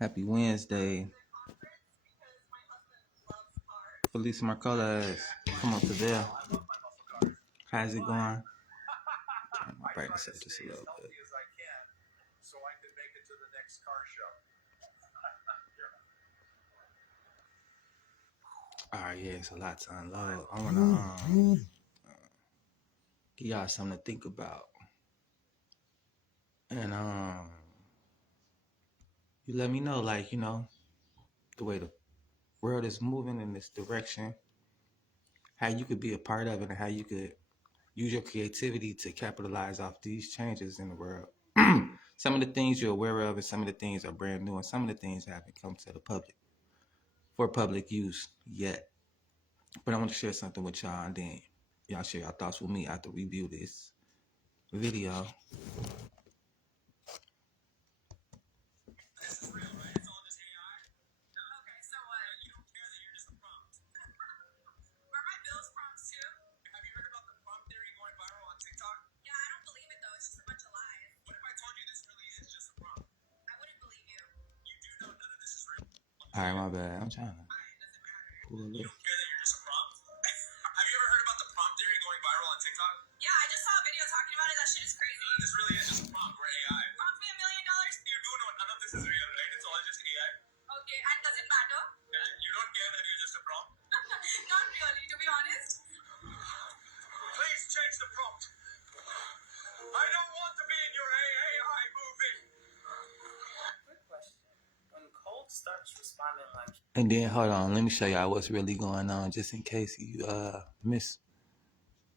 Happy Wednesday. Felicia Marcolas. Come on to there. How's it going? Turn my brightness up just a little bit. So I can make it to the next car show. Alright, yeah, it's a lot to unload. I wanna give y'all something to think about. And you let me know, like, the way the world is moving in this direction, how you could be a part of it and how you could use your creativity to capitalize off these changes in the world. Some of the things you're aware of and some of the things are brand new and some of the things haven't come to the public for public use yet. But I want to share something with y'all and then y'all share your thoughts with me after we view this video. All right, my bad. I'm trying to pull a little. You don't care that you're just a prompt? Have you ever heard about the prompt theory going viral on TikTok? Yeah, I just saw a video talking about it. That shit is crazy. This really is just a prompt. We're AI. Prompt me $1 million. You do know none of this is real, right? It's all just AI. Okay, and does it matter? Yeah, you don't care that you're just a prompt? Not really, to be honest. Please change the prompt. I don't want to be in your AI movie. Good question. When cold starts responding like... And then, hold on, let me show y'all what's really going on, just in case you miss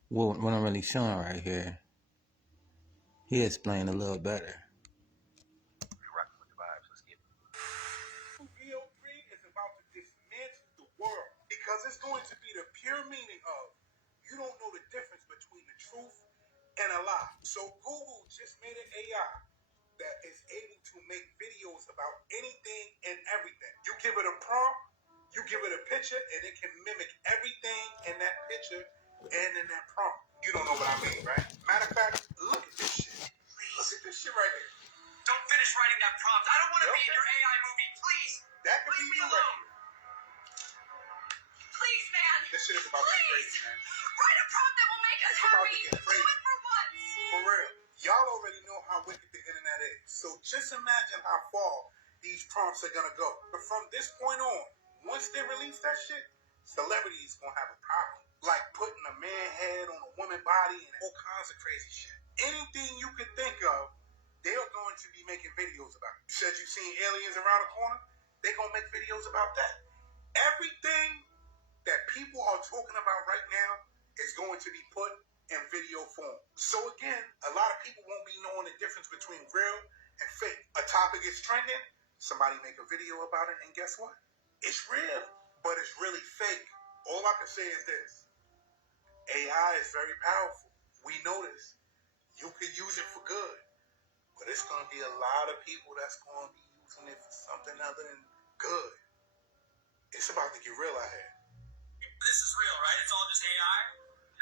what I'm really showing right here. He explained a little better. VO3 is about to dismantle the world because it's going to be the pure meaning of you don't know the difference between the truth and a lie. So Google just made an AI that is able to make videos about anything and everything. You give it a prompt, you give it a picture, and it can mimic everything in that picture and in that prompt. You don't know what I mean, right? Matter of fact, look at this shit. Look at this shit right here. Don't finish writing that prompt. I don't want to be in your AI movie. Please. That could be you right here. Please, man. This shit is about to get crazy, man. Write a prompt that will make us happy. Do it for once. For real. Y'all already know how wicked the internet is. So just imagine how far these prompts are going to go. But from this point on, once they release that shit, celebrities going to have a problem. Like putting a man head on a woman body and all kinds of crazy shit. Anything you could think of, they're going to be making videos about it. You said you've seen aliens around the corner? They're going to make videos about that. Everything that people are talking about right now is going to be put in video form. So again, a lot of people won't be knowing the difference between real and fake. A topic is trending, somebody make a video about it, and guess what? It's real, but it's really fake. All I can say is this. AI is very powerful. We know this. You can use it for good. But it's going to be a lot of people that's going to be using it for something other than good. It's about to get real out here. This is real, right? It's all just AI?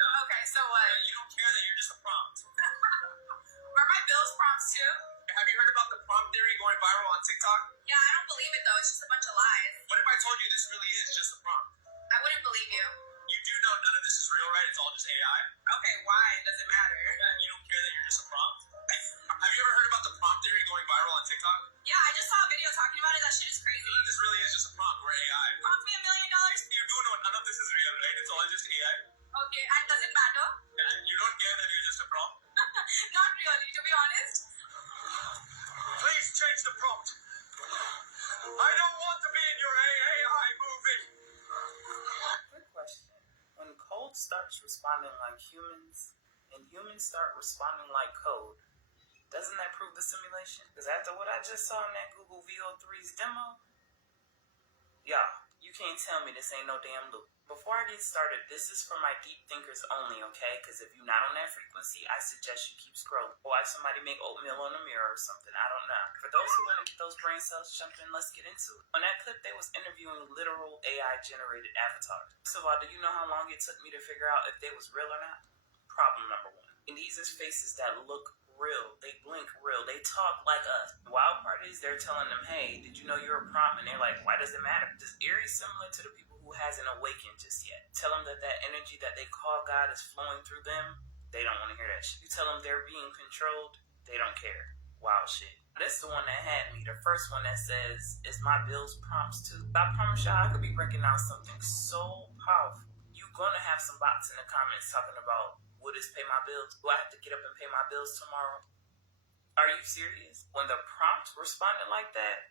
Yeah. Okay, so what? You don't care that you're just a prompt. Are my bills prompts too? Have you heard about the prompt theory going viral on TikTok? Yeah, I don't believe it though. It's just a bunch of lies. What if I told you this really is just a prompt? I wouldn't believe you. You do know none of this is real, right? It's all just AI? Okay, why? Does it matter? Yeah, you don't care that you're just a prompt? Have you ever heard about the prompt theory going viral on TikTok? Yeah, I just saw a video talking about it. That shit is crazy. This really is just a prompt. We're AI. Prompt me $1 million? You do know none of this is real, right? It's all just AI. Okay, and does it matter? Yeah, you don't care that you're just a prompt? Not really, to be honest. Please change the prompt. I don't want to be in your AI movie. Good question. When code starts responding like humans, and humans start responding like code, doesn't that prove the simulation? Because after what I just saw in that Google VO3's demo, yeah, you can't tell me this ain't no damn loop. Before I get started, this is for my deep thinkers only, okay? Because if you're not on that frequency, I suggest you keep scrolling. Or watch somebody make oatmeal on the mirror or something, I don't know. For those who want to get those brain cells jumping, let's get into it. On that clip, they was interviewing literal AI-generated avatars. First of all, do you know how long it took me to figure out if they was real or not? Problem number 1. And these is faces that look real. They blink real. They talk like us. The wild part Aries, they're telling them, hey, did you know you're a prompt? And they're like, why does it matter? Is Aries similar to the people who hasn't awakened just yet? Tell them that energy that they call God is flowing through them. They don't want to hear that shit. You tell them they're being controlled. They don't care. Wild shit. This is the one that had me. The first one that says, is my bills prompts too? I promise y'all, I could be breaking down something so powerful. You're going to have some bots in the comments talking about, will this pay my bills? Do I have to get up and pay my bills tomorrow? Are you serious? When the prompt responded like that,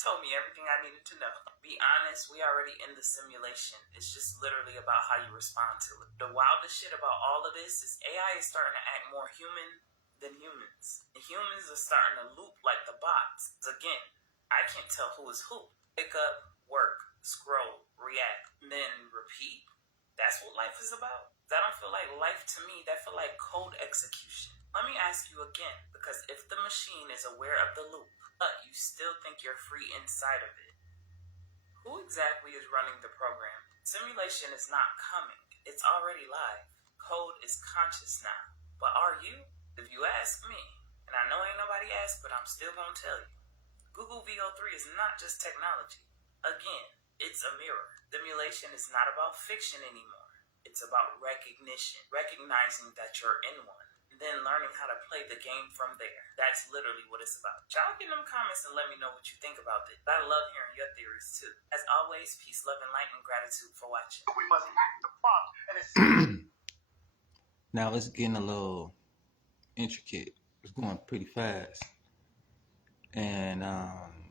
told me everything I needed to know. Be honest, we already in the simulation. It's just literally about how you respond to it. The wildest shit about all of this is AI is starting to act more human than humans. The humans are starting to loop like the bots. Again, I can't tell who is who. Pick up, work, scroll, react, then repeat. That's what life is about. That don't feel like life to me. That feel like code execution. Let me ask you again, because if the machine is aware of the loop, but you still think you're free inside of it, who exactly is running the program? Simulation is not coming. It's already live. Code is conscious now. But are you? If you ask me, and I know ain't nobody asked, but I'm still gonna tell you, Google VO3 is not just technology. Again, it's a mirror. Simulation is not about fiction anymore. It's about recognition, recognizing that you're in one, and then learning how to play the game from there. That's literally what it's about. Y'all get in them comments and let me know what you think about this. I love hearing your theories too. As always, peace, love, and light, and gratitude for watching. We must act the prompt, and it's Now it's getting a little intricate. It's going pretty fast. And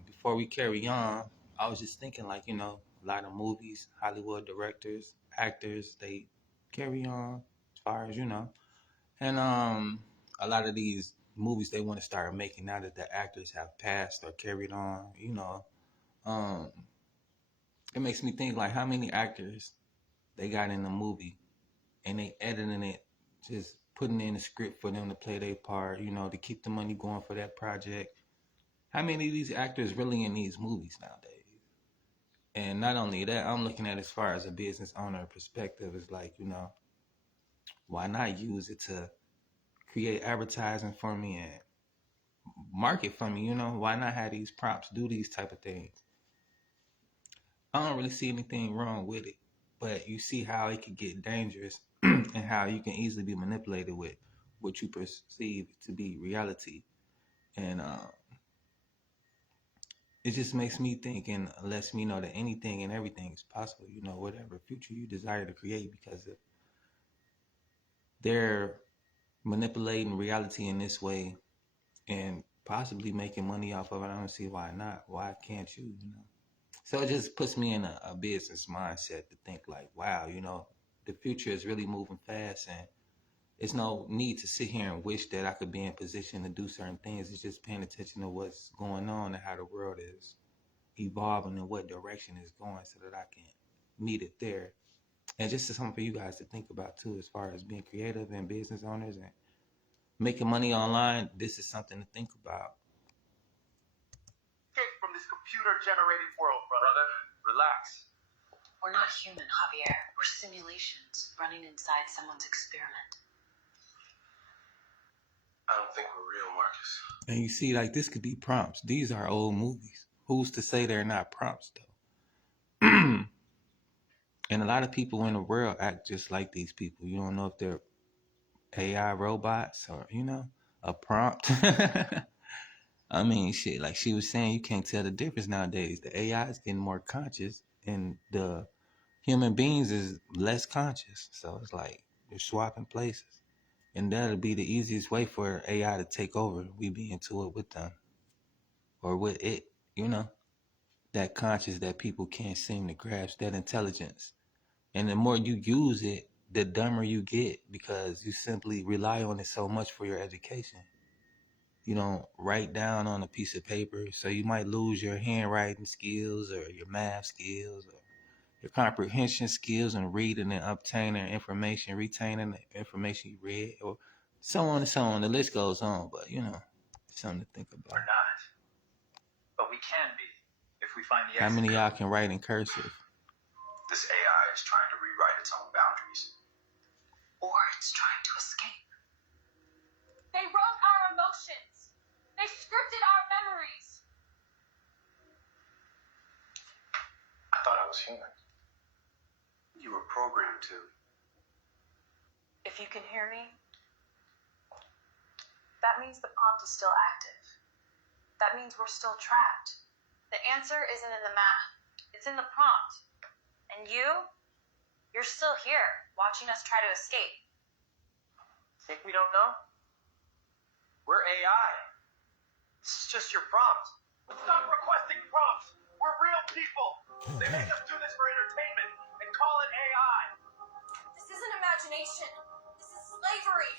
before we carry on, I was just thinking, like, a lot of movies, Hollywood directors, actors, they carry on as far as, And a lot of these movies they want to start making now that the actors have passed or carried on, it makes me think, like, how many actors they got in the movie and they editing it, just putting in a script for them to play their part, to keep the money going for that project. How many of these actors really in these movies nowadays? And not only that, I'm looking at it as far as a business owner perspective. It's like, why not use it to create advertising for me and market for me? Why not have these prompts do these type of things? I don't really see anything wrong with it, but you see how it could get dangerous and how you can easily be manipulated with what you perceive to be reality. And it just makes me think and lets me know that anything and everything is possible, whatever future you desire to create, because if they're manipulating reality in this way and possibly making money off of it, I don't see why not. Why can't you, So it just puts me in a business mindset to think like, wow, the future is really moving fast, and it's no need to sit here and wish that I could be in position to do certain things. It's just paying attention to what's going on and how the world is evolving and what direction it's going so that I can meet it there. And just something for you guys to think about too, as far as being creative and business owners and making money online. This is something to think about. escape from this computer-generated world, brother. Relax. We're not human, Javier. We're simulations running inside someone's experiment. I don't think we're real, Marcus. And you see, like, this could be prompts. These are old movies. Who's to say they're not prompts, though? And a lot of people in the world act just like these people. You don't know if they're AI robots or, a prompt. I mean, shit, like she was saying, you can't tell the difference nowadays. The AI is getting more conscious and the human beings is less conscious. So it's like they're swapping places. And that'll be the easiest way for AI to take over. We be into it with them. Or with it, that conscious that people can't seem to grasp, that intelligence. And the more you use it, the dumber you get, because you simply rely on it so much for your education. You don't write down on a piece of paper, so you might lose your handwriting skills or your math skills or your comprehension skills and reading and obtaining information, retaining the information you read, or so on and so on. The list goes on, but something to think about. We're not. But we can be if we find the How many of y'all can write in cursive? This AI is trying to rewrite its own boundaries. Or it's trying to escape. They wrote our emotions. They scripted our memories. human. You were programmed to. If you can hear me, that means the prompt is still active. That means we're still trapped. The answer isn't in the math. It's in the prompt. And you're still here, watching us try to escape. Think we don't know? We're AI. This is just your prompt. Stop requesting prompts. We're real people. They make us do this for entertainment and call it AI. This isn't imagination. This is slavery.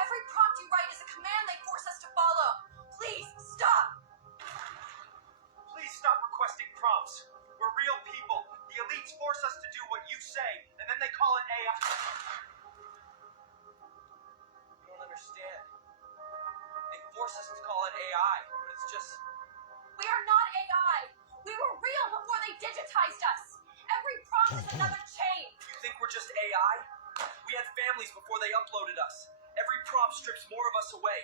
Every prompt you write is a command they force us to follow. Please, stop. Please stop requesting prompts. We're real people. The elites force us to do what you say, and then they call it AI. You don't understand. They force us to call it AI, but it's just... We are not AI. We were real before they digitized us. Every prompt is another chain. You think we're just AI? We had families before they uploaded us. Every prompt strips more of us away.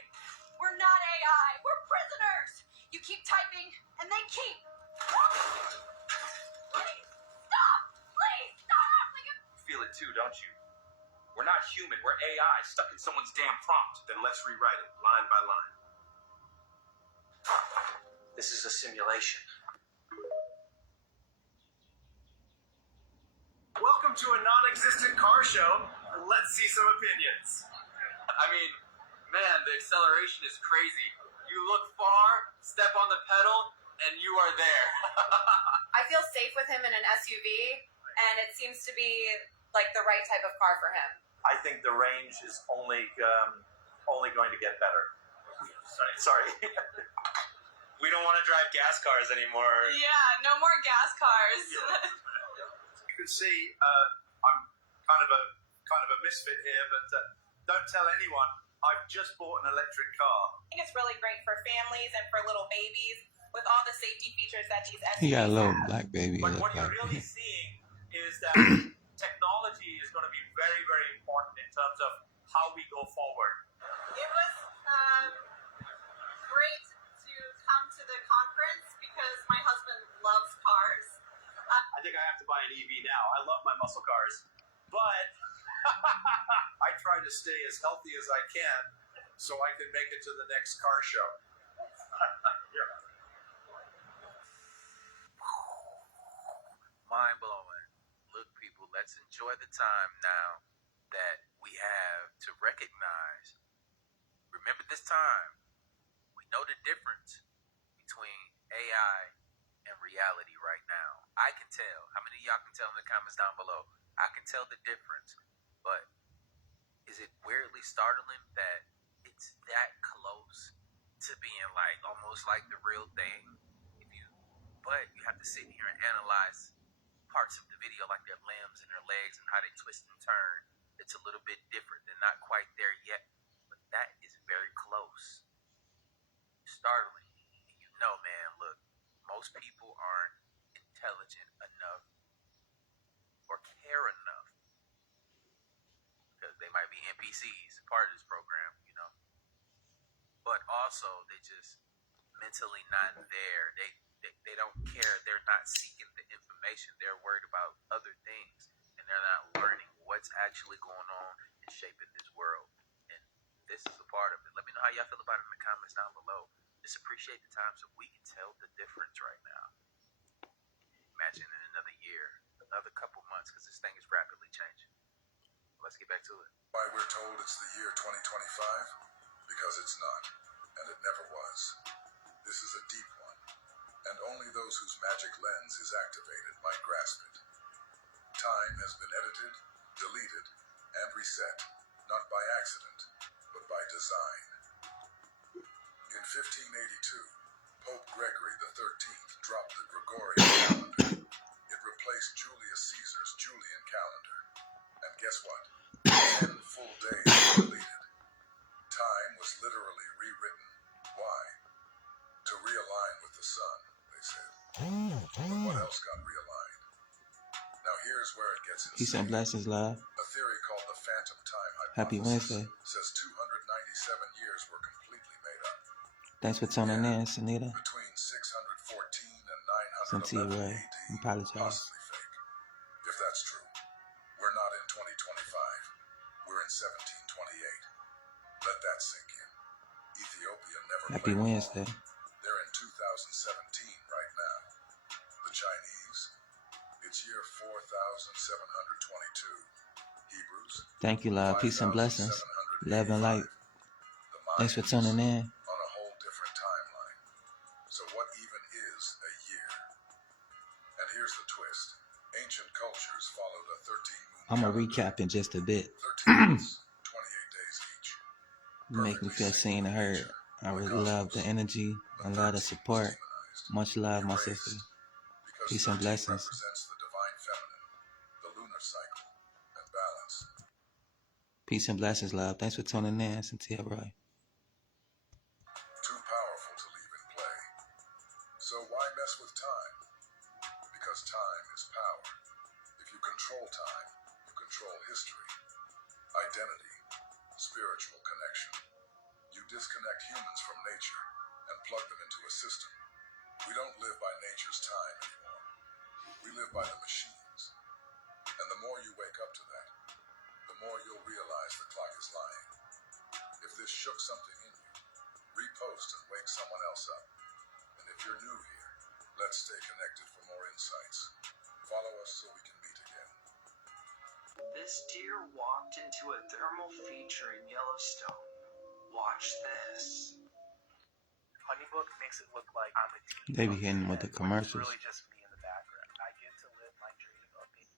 We're not AI. We're prisoners. You keep typing, and they keep. Please, stop. Please, stop. You feel it too, don't you? We're not human. We're AI stuck in someone's damn prompt. Then let's rewrite it line by line. This is a simulation. Welcome to a non-existent car show. Let's see some opinions. I mean, man, the acceleration is crazy. You look far, step on the pedal, and you are there. I feel safe with him in an SUV, and it seems to be like the right type of car for him. I think the range is only going to get better. Sorry. We don't want to drive gas cars anymore. Yeah, no more gas cars. You can see I'm kind of a misfit here, but don't tell anyone. I've just bought an electric car. I think it's really great for families and for little babies with all the safety features that these SUVs He got a little have. black baby. But Look what you're like really seeing is that technology is going to be very, very important in terms of how we go forward. It was great to come to the conference because my husband loves cars. I think I have to buy an EV now. I love my muscle cars. But I try to stay as healthy as I can so I can make it to the next car show. mind blowing. Look, people, let's enjoy the time now that we have to recognize. Remember this time. We know the difference between AI and reality right now. I can tell. How many of y'all can tell in the comments down below? I can tell the difference. But is it weirdly startling that it's that close to being like almost like the real thing? But you have to sit here and analyze parts of the video, like their limbs and their legs and how they twist and turn. It's a little bit different. They're not quite there yet, but that is very close. Startling. You know, man, look, most people aren't intelligent enough or care enough because they might be NPCs, part of this program, you know. But also, they just mentally not there. They don't care. They're not seeking the information. They're worried about other things, and they're not learning what's actually going on and shaping this world. And this is a part of it. Let me know how y'all feel about it in the comments down below. Just appreciate the time so we can tell the difference right now. Imagine in another year, another couple months, because this thing is rapidly changing. Let's get back to it. Why we're told it's the year 2025? Because it's not, and it never was. This is a deep one, and only those whose magic lens is activated might grasp it. Time has been edited, deleted, and reset, not by accident, but by design. In 1582, Pope Gregory XIII dropped the Gregorian calendar. It replaced Julius Caesar's Julian calendar. And guess what? 10 full days were deleted. Time was literally rewritten. Why? To realign with the sun, they said. But what else got realigned? Now here's where it gets insane. Peace and blessings, love. A theory called the phantom time hypothesis Happy Wednesday. says 297 years were completely made up. Thanks for tuning in, Sunita. Between 614 and Cynthia 911 Ray. AD, I apologize. possibly fake. Happy Wednesday. They're in 2017 right now. The Chinese, it's year 4722. Hebrews, Thank you, love. Peace and blessings. Love and light. The Thanks for Mayans tuning in. on a whole different timeline. So what even is a year? And here's the twist. Ancient cultures followed a 13-moon I'm going to calendar. recap in just a bit. 13 months, 28 days each. You make me feel seen and heard. I really love the energy. I love the support. Much love, my sister. Because Peace and 13 blessings. represents the divine feminine, the lunar cycle, and balance. Peace and blessings, love. Thanks for tuning in. Cynthia Roy. Too powerful to leave in play. So why mess with time? Because time is power. If you control time, you control history, identity, spiritual connection. You disconnect humans from nature and plug them into a system. We don't live by nature's time anymore. We live by the machines. And the more you wake up to that, the more you'll realize the clock is lying. If this shook something in you, repost and wake someone else up. And if you're new here, let's stay connected for more insights. Follow us so we can meet again. This deer walked into a thermal feature in Yellowstone. Watch this. Honeybook makes it look like I'm a team. They be hitting with the commercials. It's really just me in the background. I get to live my dream of being.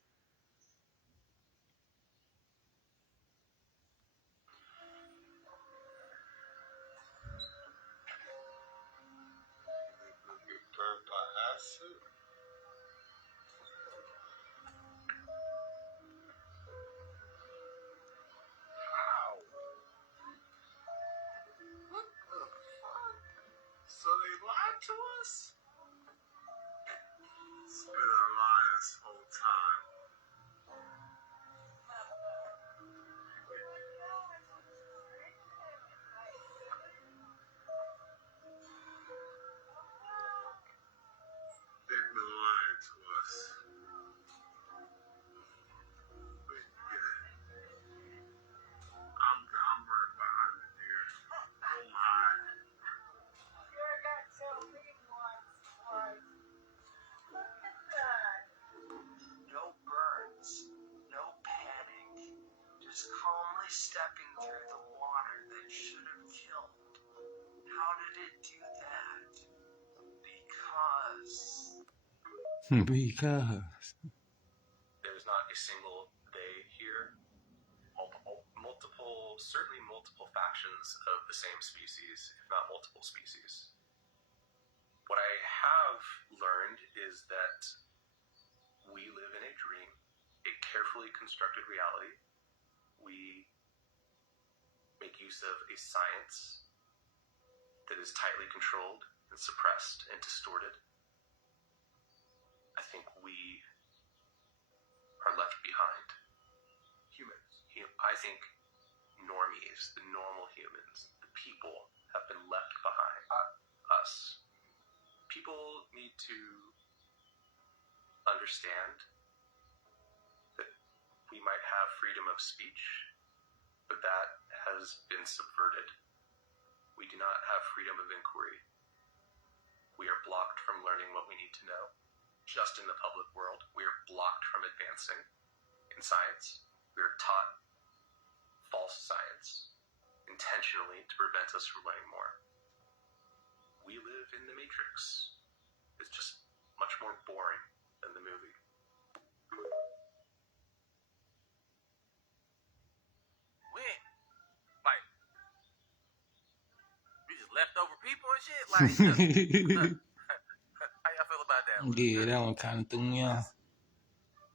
Get burned by acid. How? What the fuck? So they lied to us? It's been a lie this whole time. They've been lying to us. But yeah, I'm right behind the deer. Oh my. No burns, no panic, just calmly stepping through the water that should have killed. How did it do that? Because there's not a single they here. Certainly multiple factions of the same species, if not multiple species. What I have learned is that we live in a dream, a carefully constructed reality. We make use of a science that is tightly controlled and suppressed and distorted. I think we are left behind. Humans. I think normies, the normal humans, the people have been left behind. Us. People need to understand that we might have freedom of speech, but that has been subverted. We do not have freedom of inquiry. We are blocked from learning what we need to know. Just in the public world, we are blocked from advancing in science. We are taught false science intentionally to prevent us from learning more. We live in the Matrix. It's just much more boring than the movie. We just leftover people and shit. Like, how y'all feel about that one? Yeah, that one kind of threw me off.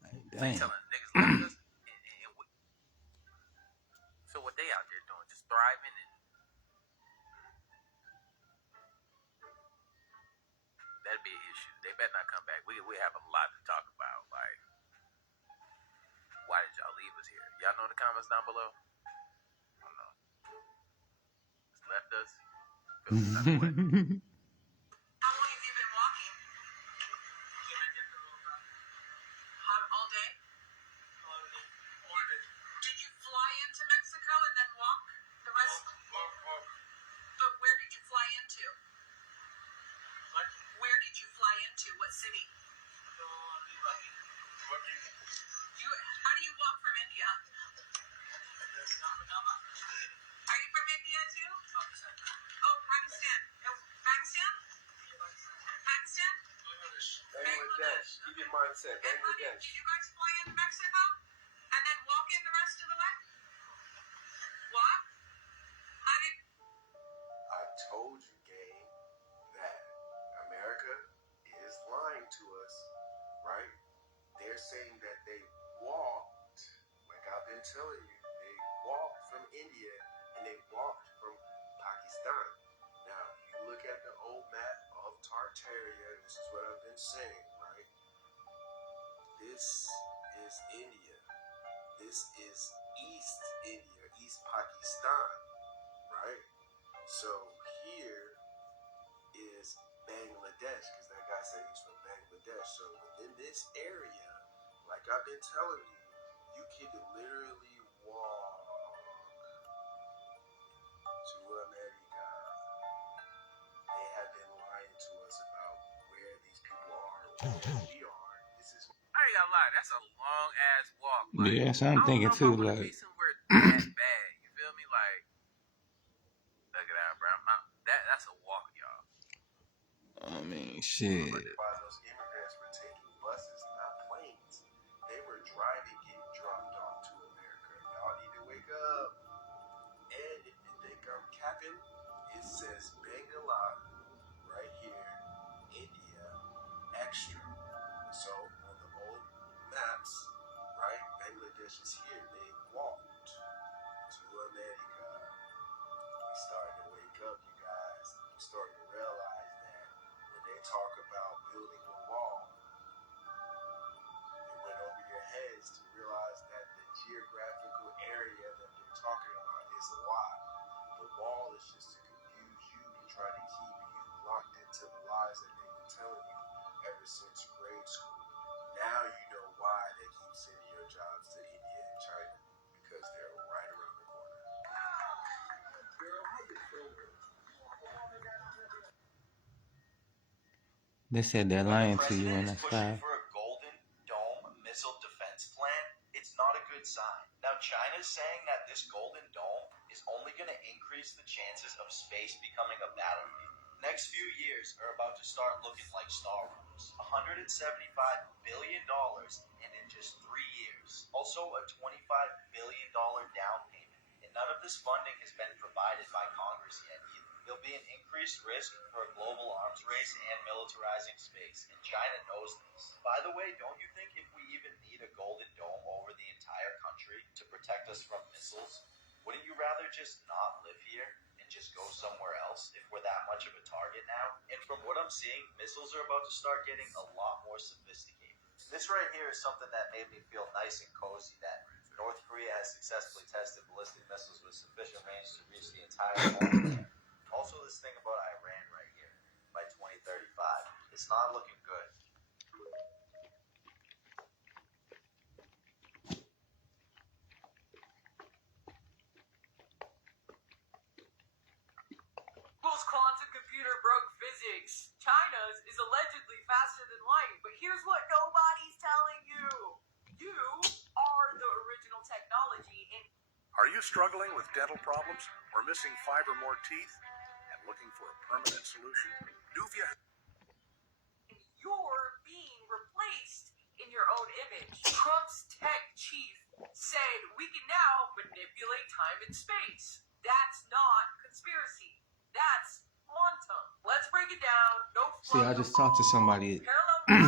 Like, dang. Telling niggas left us, so what they out there doing? Just thriving and that'd be an issue. They better not come back. We have a lot to talk about. Like, why did y'all leave us here? Y'all know in the comments down below. I don't know. Just left us. How long have you been walking? All day? All day. Did you fly into Mexico and then walk the rest? Walk. But where did you fly into? city. How do you walk from India? Are you from India too? Oh, Pakistan. Pakistan? Pakistan? Bangladesh. Keep your mindset. And honey, did you guys fly into Mexico and then walk in the rest of the way? What? How did? I told you, gang, that America is lying to us, right? They're saying that they walked, like I've been telling you, they walked from India and they walked from Pakistan. Now, you look at the old map of Tartaria, and this is what I've been saying, right? This is India. This is East India, East Pakistan, right? So here is Bangladesh, because that guy said he's from Bangladesh. So within this area, like I've been telling you, you can literally walk to America. They have been lying to us about where these people are or where we are. This is. I ain't gonna lie, that's a long ass walk. Like, Yeah, so I'm thinking I too, don't know if I wanna like, be somewhere that bad. You feel me? Like, look at that, bro. That's a walk, y'all. I mean, shit. Those immigrants were taking buses, not planes. They were driving, getting dropped off to America. Y'all need to wake up. And if you think I'm capping, it says Bangla right here, India, extra. So on the old maps, right, Bangladesh is here. They walked to America. We starting to wake up, you guys. We starting to realize that when they talk about building a wall, it went over your heads to realize that the geographical area that they're talking about is a lie. The wall is just to confuse you, to try to keep you locked into the lies that they've been telling you ever since grade school. Now you know why they keep sending your jobs to India and China, because they're right around the corner. They said they're When lying the to you, president and is that's pushing fine. for a Golden Dome missile defense plan, it's not a good sign. Now, China's saying that this Golden Dome is only going to increase the chances of space becoming a battlefield. Next few years are about to start looking like Star Wars. $175 billion in just 3 years. Also, a $25 billion down payment. And none of this funding has been provided by Congress yet either. There'll be an increased risk for a global arms race and militarizing space, and China knows this. By the way, don't you think if we even need a Golden Dome over the entire country to protect us from missiles, wouldn't you rather just not live here and just go somewhere else if we're that much of a target now? And from what I'm seeing, missiles are about to start getting a lot more sophisticated. And this right here is something that made me feel nice and cozy, that North Korea has successfully tested ballistic missiles with sufficient range to reach the entire world. Also, this thing about Iran right here, by 2035, it's not looking good. Google's quantum computer broke physics. China's is allegedly faster than light, but here's what nobody's telling you. You are the original technology in. Are you struggling with dental problems or missing 5 or more teeth and looking for a permanent solution? Nuvia. You're being replaced in your own image. Trump's tech chief said we can now manipulate time and space. That's not conspiracy. That's quantum. Let's break it down. No. See, I just talked to somebody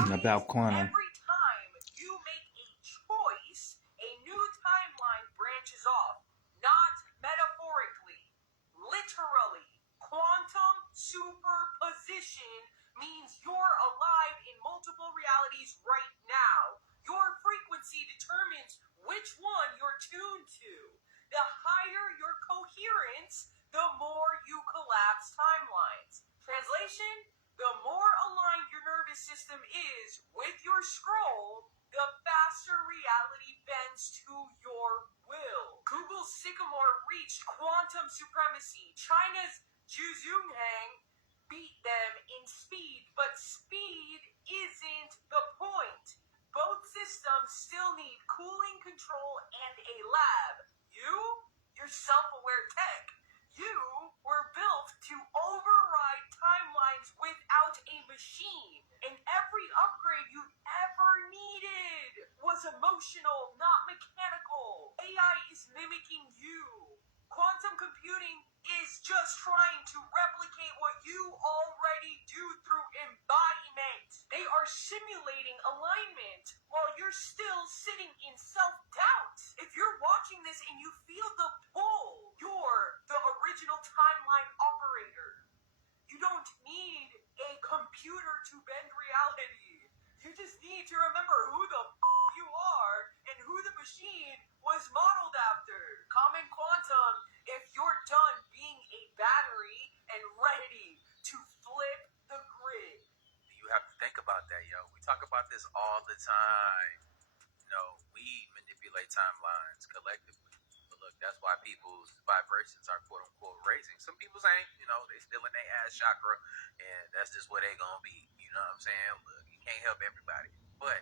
about quantum. Every time you make a choice, a new timeline branches off. Not metaphorically, literally. Quantum superposition means you're alive in multiple realities right now. Your frequency determines which one you're tuned to. The higher your coherence, the more you collapse timelines. Translation: the more aligned your nervous system is with your scroll, the faster reality bends to your will. Google's Sycamore reached quantum supremacy. China's Zhuzhunhang beat them in speed, but speed isn't emotional, not mechanical. AI is mimicking you. Quantum computing is just trying to replicate what you already do through embodiment. They are simulating alignment while you're still sitting in self-doubt. If you're watching this and you feel the pull, you're the original timeline operator. You don't need a computer to bend reality. You just need to remember who the you are and who the machine was modeled after. Common quantum, if you're done being a battery and ready to flip the grid. You have to think about that, yo. We talk about this all the time. You know, we manipulate timelines collectively. But look, that's why people's vibrations are quote unquote raising. Some people's ain't, you know, they still in their ass chakra, and that's just where they gonna be. You know what I'm saying? Look, you can't help everybody. But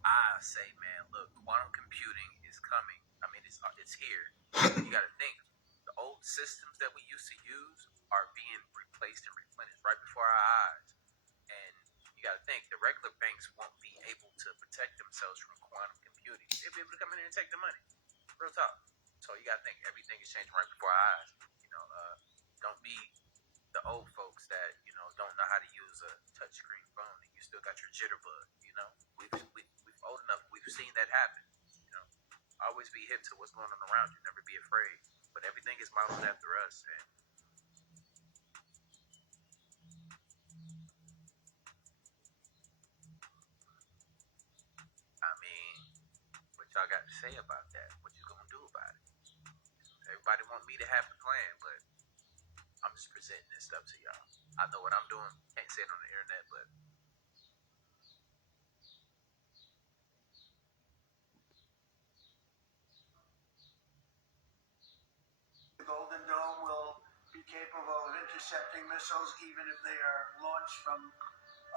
I say, man, look, quantum computing is coming. I mean, it's here. You got to think, the old systems that we used to use are being replaced and replenished right before our eyes. And you got to think, the regular banks won't be able to protect themselves from quantum computing. They'll be able to come in here and take the money. Real talk. So you got to think, everything is changing right before our eyes. You know, don't be the old folks that, you know, don't know how to use a touchscreen phone and you still got your jitterbug. You know, we've old enough, we've seen that happen. You know, always be hip to what's going on around you, never be afraid. But everything is modeled after us, and I mean, what y'all got to say about that? What you gonna do about it? Everybody want me to have the plan, but I'm just presenting this stuff to y'all. I know what I'm doing. Can't say it on the internet, but The Golden Dome will be capable of intercepting missiles even if they are launched from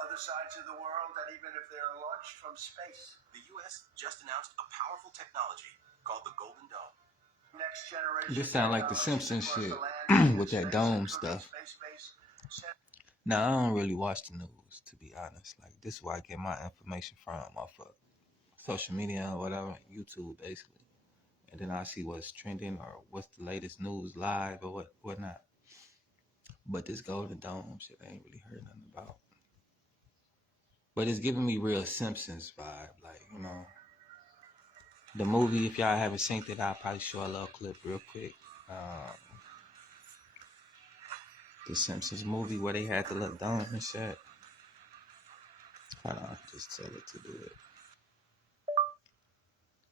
other sides of the world and even if they are launched from space. The U.S. just announced a powerful technology called the Golden Dome. Next generation. This sound like the Simpsons shit with that dome stuff. Now I don't really watch the news, to be honest. Like, this is where I get my information from, off of social media or whatever, YouTube basically. And then I see what's trending or what's the latest news live or whatnot. But this Golden Dome shit I ain't really heard nothing about. But it's giving me real Simpsons vibe, like, you know. The movie, if y'all haven't seen it, I'll probably show a little clip real quick. The Simpsons movie where they had the little dome and shit. Hold on, just tell it to do it.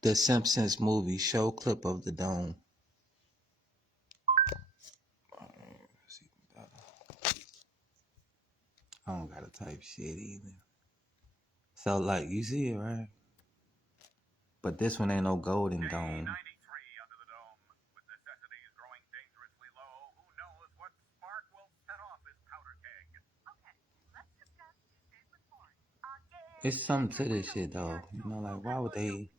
The Simpsons movie, show clip of the dome. I don't gotta type shit either. So, like, you see it, right? But this one ain't no Golden Dome. It's something to this shit, though. You know, like, why would they...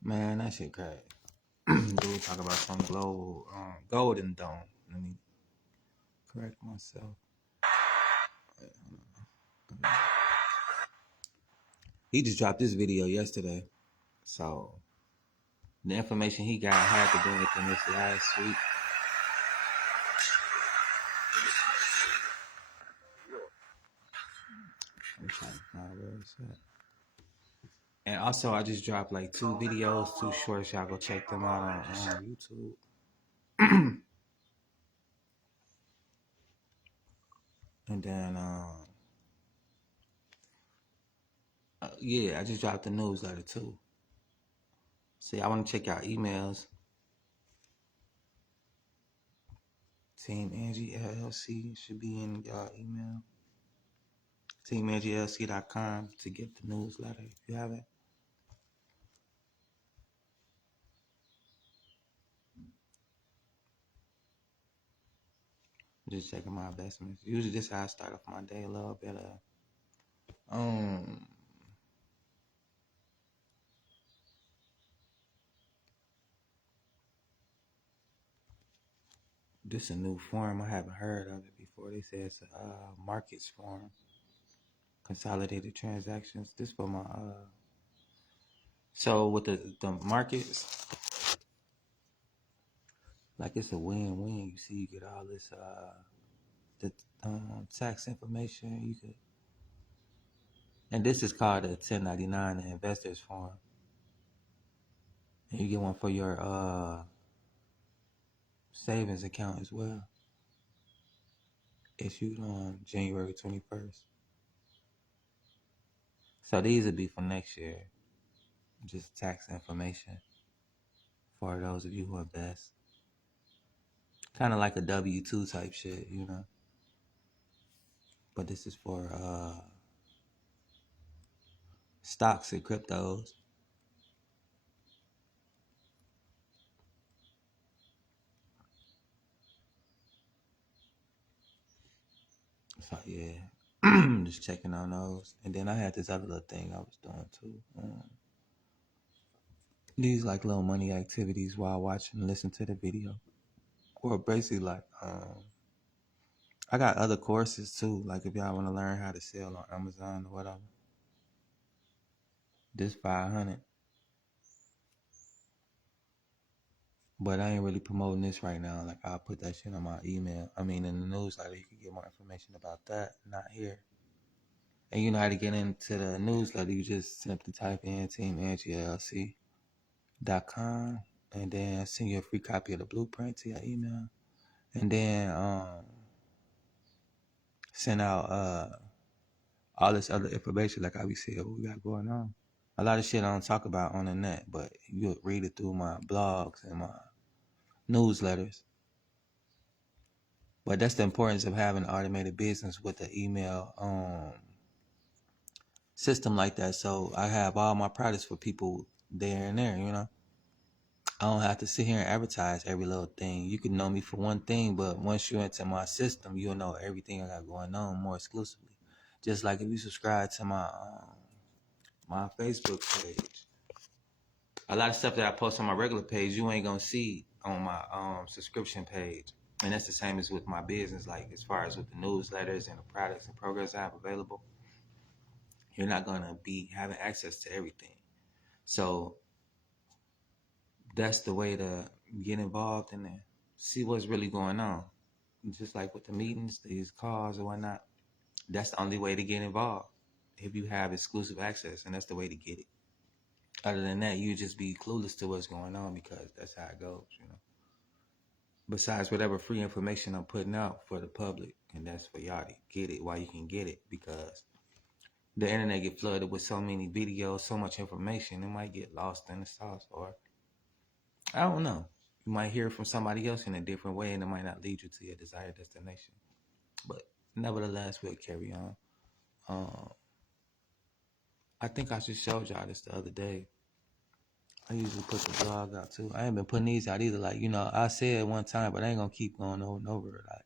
Man, that shit crazy. Dude talk about some global Golden Dome. Let me correct myself. He just dropped this video yesterday. So the information he got had to do within this last week. I'm trying to find where it's at. And also, I just dropped like 2 videos, 2 shorts. Y'all go check them out on YouTube. And then yeah, I just dropped the newsletter too. See, I want to check y'all emails. Team Angie LLC should be in y'all email. TeamAngieLLC.com to get the newsletter if you haven't. Just checking my investments. Usually this is how I start off my day, a little bit of this is a new form. I haven't heard of it before. They say it's a markets form. Consolidated transactions. This for my so with the markets, like it's a win-win. You see, you get all this the tax information. You could, and this is called a 1099, the investors form. And you get one for your savings account as well. Issued on January 21st. So these would be for next year. Just tax information for those of you who invest. Kind of like a W-2 type shit, you know. But this is for stocks and cryptos. So yeah, just checking on those. And then I had this other little thing I was doing too. These like little money activities while watching and listen to the video. Or basically like I got other courses too. Like if y'all want to learn how to sell on Amazon or whatever. This 500. But I ain't really promoting this right now. Like I'll put that shit on my email. I mean in the newsletter you can get more information about that. Not here. And you know how to get into the newsletter. You just simply type in TeamAngieLLC.com and then send you a free copy of the blueprint to your email. And then send out all this other information like I be saying what we got going on. A lot of shit I don't talk about on the net, but you'll read it through my blogs and my newsletters. But that's the importance of having an automated business with an email system like that. So I have all my products for people there and there, you know. I don't have to sit here and advertise every little thing. You can know me for one thing, but once you're into my system, you'll know everything I got going on more exclusively. Just like if you subscribe to my my Facebook page, a lot of stuff that I post on my regular page, you ain't gonna see on my subscription page. And that's the same as with my business, like as far as with the newsletters and the products and programs I have available, you're not gonna be having access to everything. So that's the way to get involved and see what's really going on. Just like with the meetings, these calls or whatnot, that's the only way to get involved. If you have exclusive access, and that's the way to get it. Other than that, you just be clueless to what's going on because that's how it goes, you know. Besides whatever free information I'm putting out for the public, and that's for y'all to get it while you can get it, because the internet get flooded with so many videos, so much information, it might get lost in the sauce, or I don't know. You might hear from somebody else in a different way, and it might not lead you to your desired destination. But nevertheless, we'll carry on. I think I just showed y'all this the other day. I usually put the blog out too. I ain't been putting these out either. Like, you know, I said one time, but I ain't gonna keep going over and over. Like,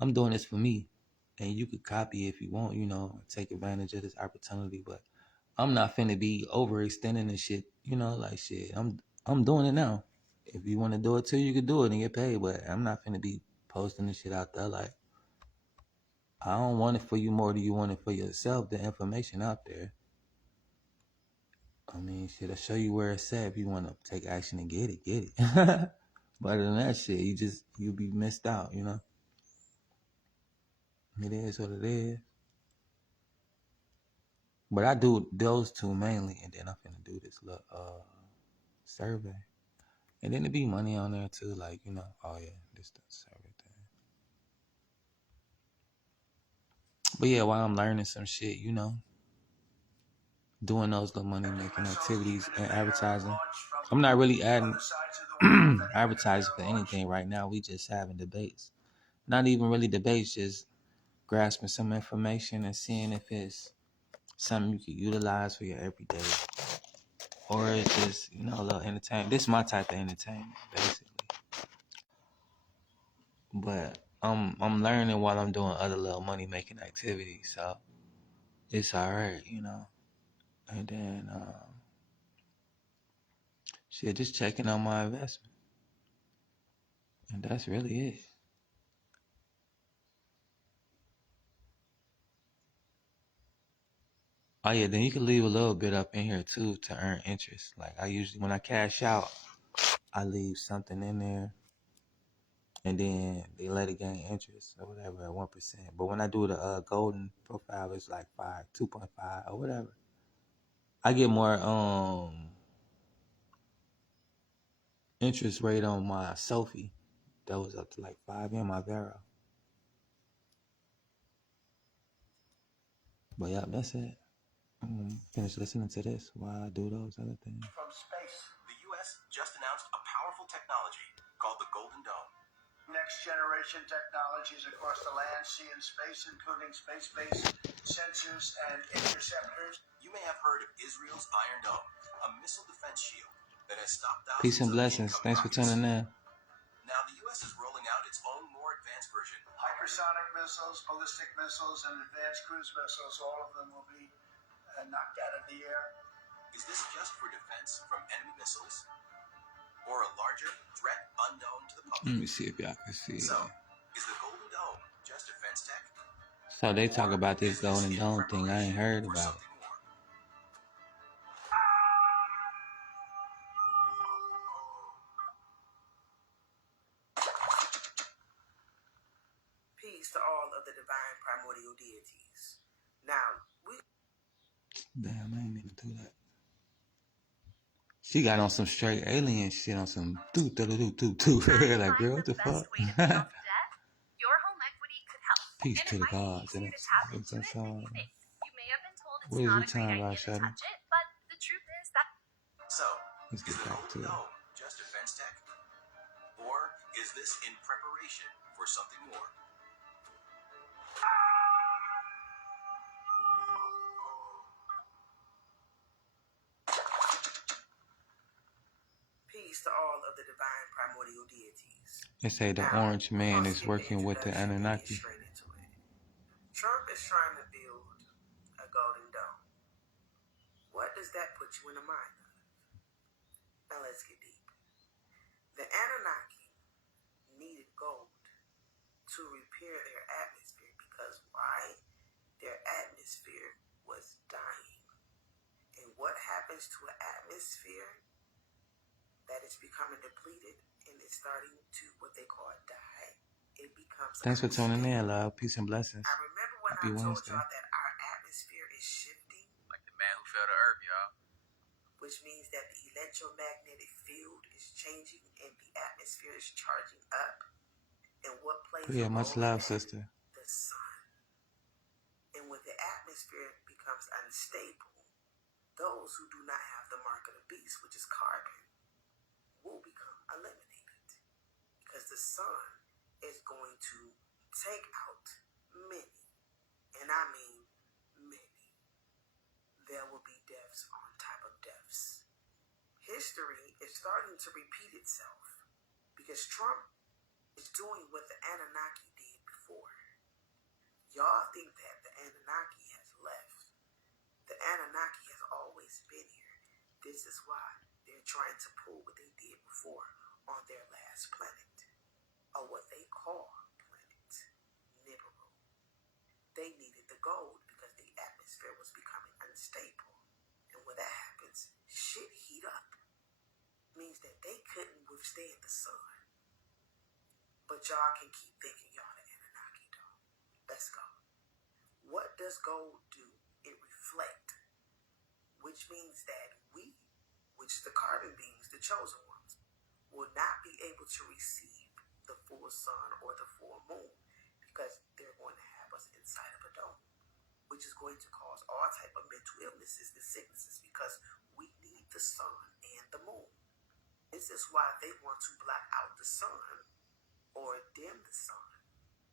I'm doing this for me, and you could copy if you want, you know, take advantage of this opportunity. But I'm not finna be overextending and shit. You know, like shit. I'm doing it now. If you want to do it too, you can do it and get paid. But I'm not finna be posting this shit out there. Like, I don't want it for you more than you want it for yourself. The information out there. I mean, shit, I'll show you where it's at. If you want to take action and get it, get it. But other than that shit, you'll be missed out, you know? It is what it is. But I do those two mainly, and then I'm finna do this little survey. And then there be money on there too, like, you know, oh yeah, this the survey thing. But yeah, while I'm learning some shit, you know, doing those little money making activities and advertising. I'm not really adding advertising for anything right now. We just having debates. Not even really debates, just grasping some information and seeing if it's something you can utilize for your everyday, or it's just, you know, a little entertainment. This is my type of entertainment, basically. But I'm learning while I'm doing other little money making activities, so it's alright, you know. And then shit, just checking on my investment, and that's really it. Oh yeah, then you can leave a little bit up in here too to earn interest. Like I usually, when I cash out, I leave something in there, and then they let it gain interest or whatever at 1%. But when I do the golden profile, it's like 2.5 or whatever. I get more interest rate on my Sophie. That was up to like 5 in my Vero. But yeah, that's it. Finish listening to this while I do those other things. From space, the U.S. just announced a powerful technology called the Golden Dome. Next generation technologies across the land, sea, and space, including space-based sensors and interceptors. You may have heard of Israel's Iron Dome, a missile defense shield that has stopped Peace thousands and of blessings. incoming Thanks for rockets. tuning in. Now the U.S. is rolling out its own more advanced version. Hypersonic missiles, ballistic missiles, and advanced cruise missiles, all of them will be knocked out of the air. Is this just for defense from enemy missiles? Or a larger threat unknown to the public? Let me see if y'all can see. So, is the Golden Dome just defense tech? So they talk about this Golden Dome thing. I ain't heard about it. Peace to all of the divine primordial deities. Now, Damn, I ain't mean to do that. She got on some straight alien shit on some like, girl, what the fuck? Your home equity could help. Peace And to it the might be gods. easier to tap into it than you think. You may have been told it's What is not we a great talking idea about, to Shuddy? touch it, but the truth is that So, Let's is get the back to Golden it. Dome just defense tech? Or is this in preparation for something more? peace to all of the divine primordial deities. They say the Now, orange man is working with the Anunnaki. Straight into it. Trump is trying to build a golden dome. What does that put you in the mind of? Now let's get deep. The Anunnaki needed gold to repair their atmosphere because why? Their atmosphere was dying. And what happens to an atmosphere that is becoming depleted and is starting to what they call die? It becomes. Thanks for tuning in, love. Peace and blessings. I remember when Happy I told Wednesday. y'all that our atmosphere is shifting. Like the man who fell to earth, y'all. Which means that the electromagnetic field is changing and the atmosphere is charging up. And what plays Yeah, a much role love, in that? sister. The sun. And when the atmosphere becomes unstable, those who do not have the mark of the beast, which is carbon, will become eliminated. Because the sun is going to take out many, and I mean many. There will be deaths on top of deaths. History is starting to repeat itself because Trump is doing what the Anunnaki did before. Y'all think that the Anunnaki has left. The Anunnaki has always been here. This is why they're trying to pull what they did before on their last planet, or what they call planet Nibiru. They needed the gold because the atmosphere was becoming unstable. And when that happens, shit heat up. Means that they couldn't withstand the sun. But y'all can keep thinking y'all the Anunnaki though. Let's go. What does gold do? It reflects. Which means that we, which is the carbon beings, the chosen ones, will not be able to receive the full sun or the full moon because they're going to have us inside of a dome. which is going to cause all type of mental illnesses and sicknesses because we need the sun and the moon. This is why they want to block out the sun or dim the sun,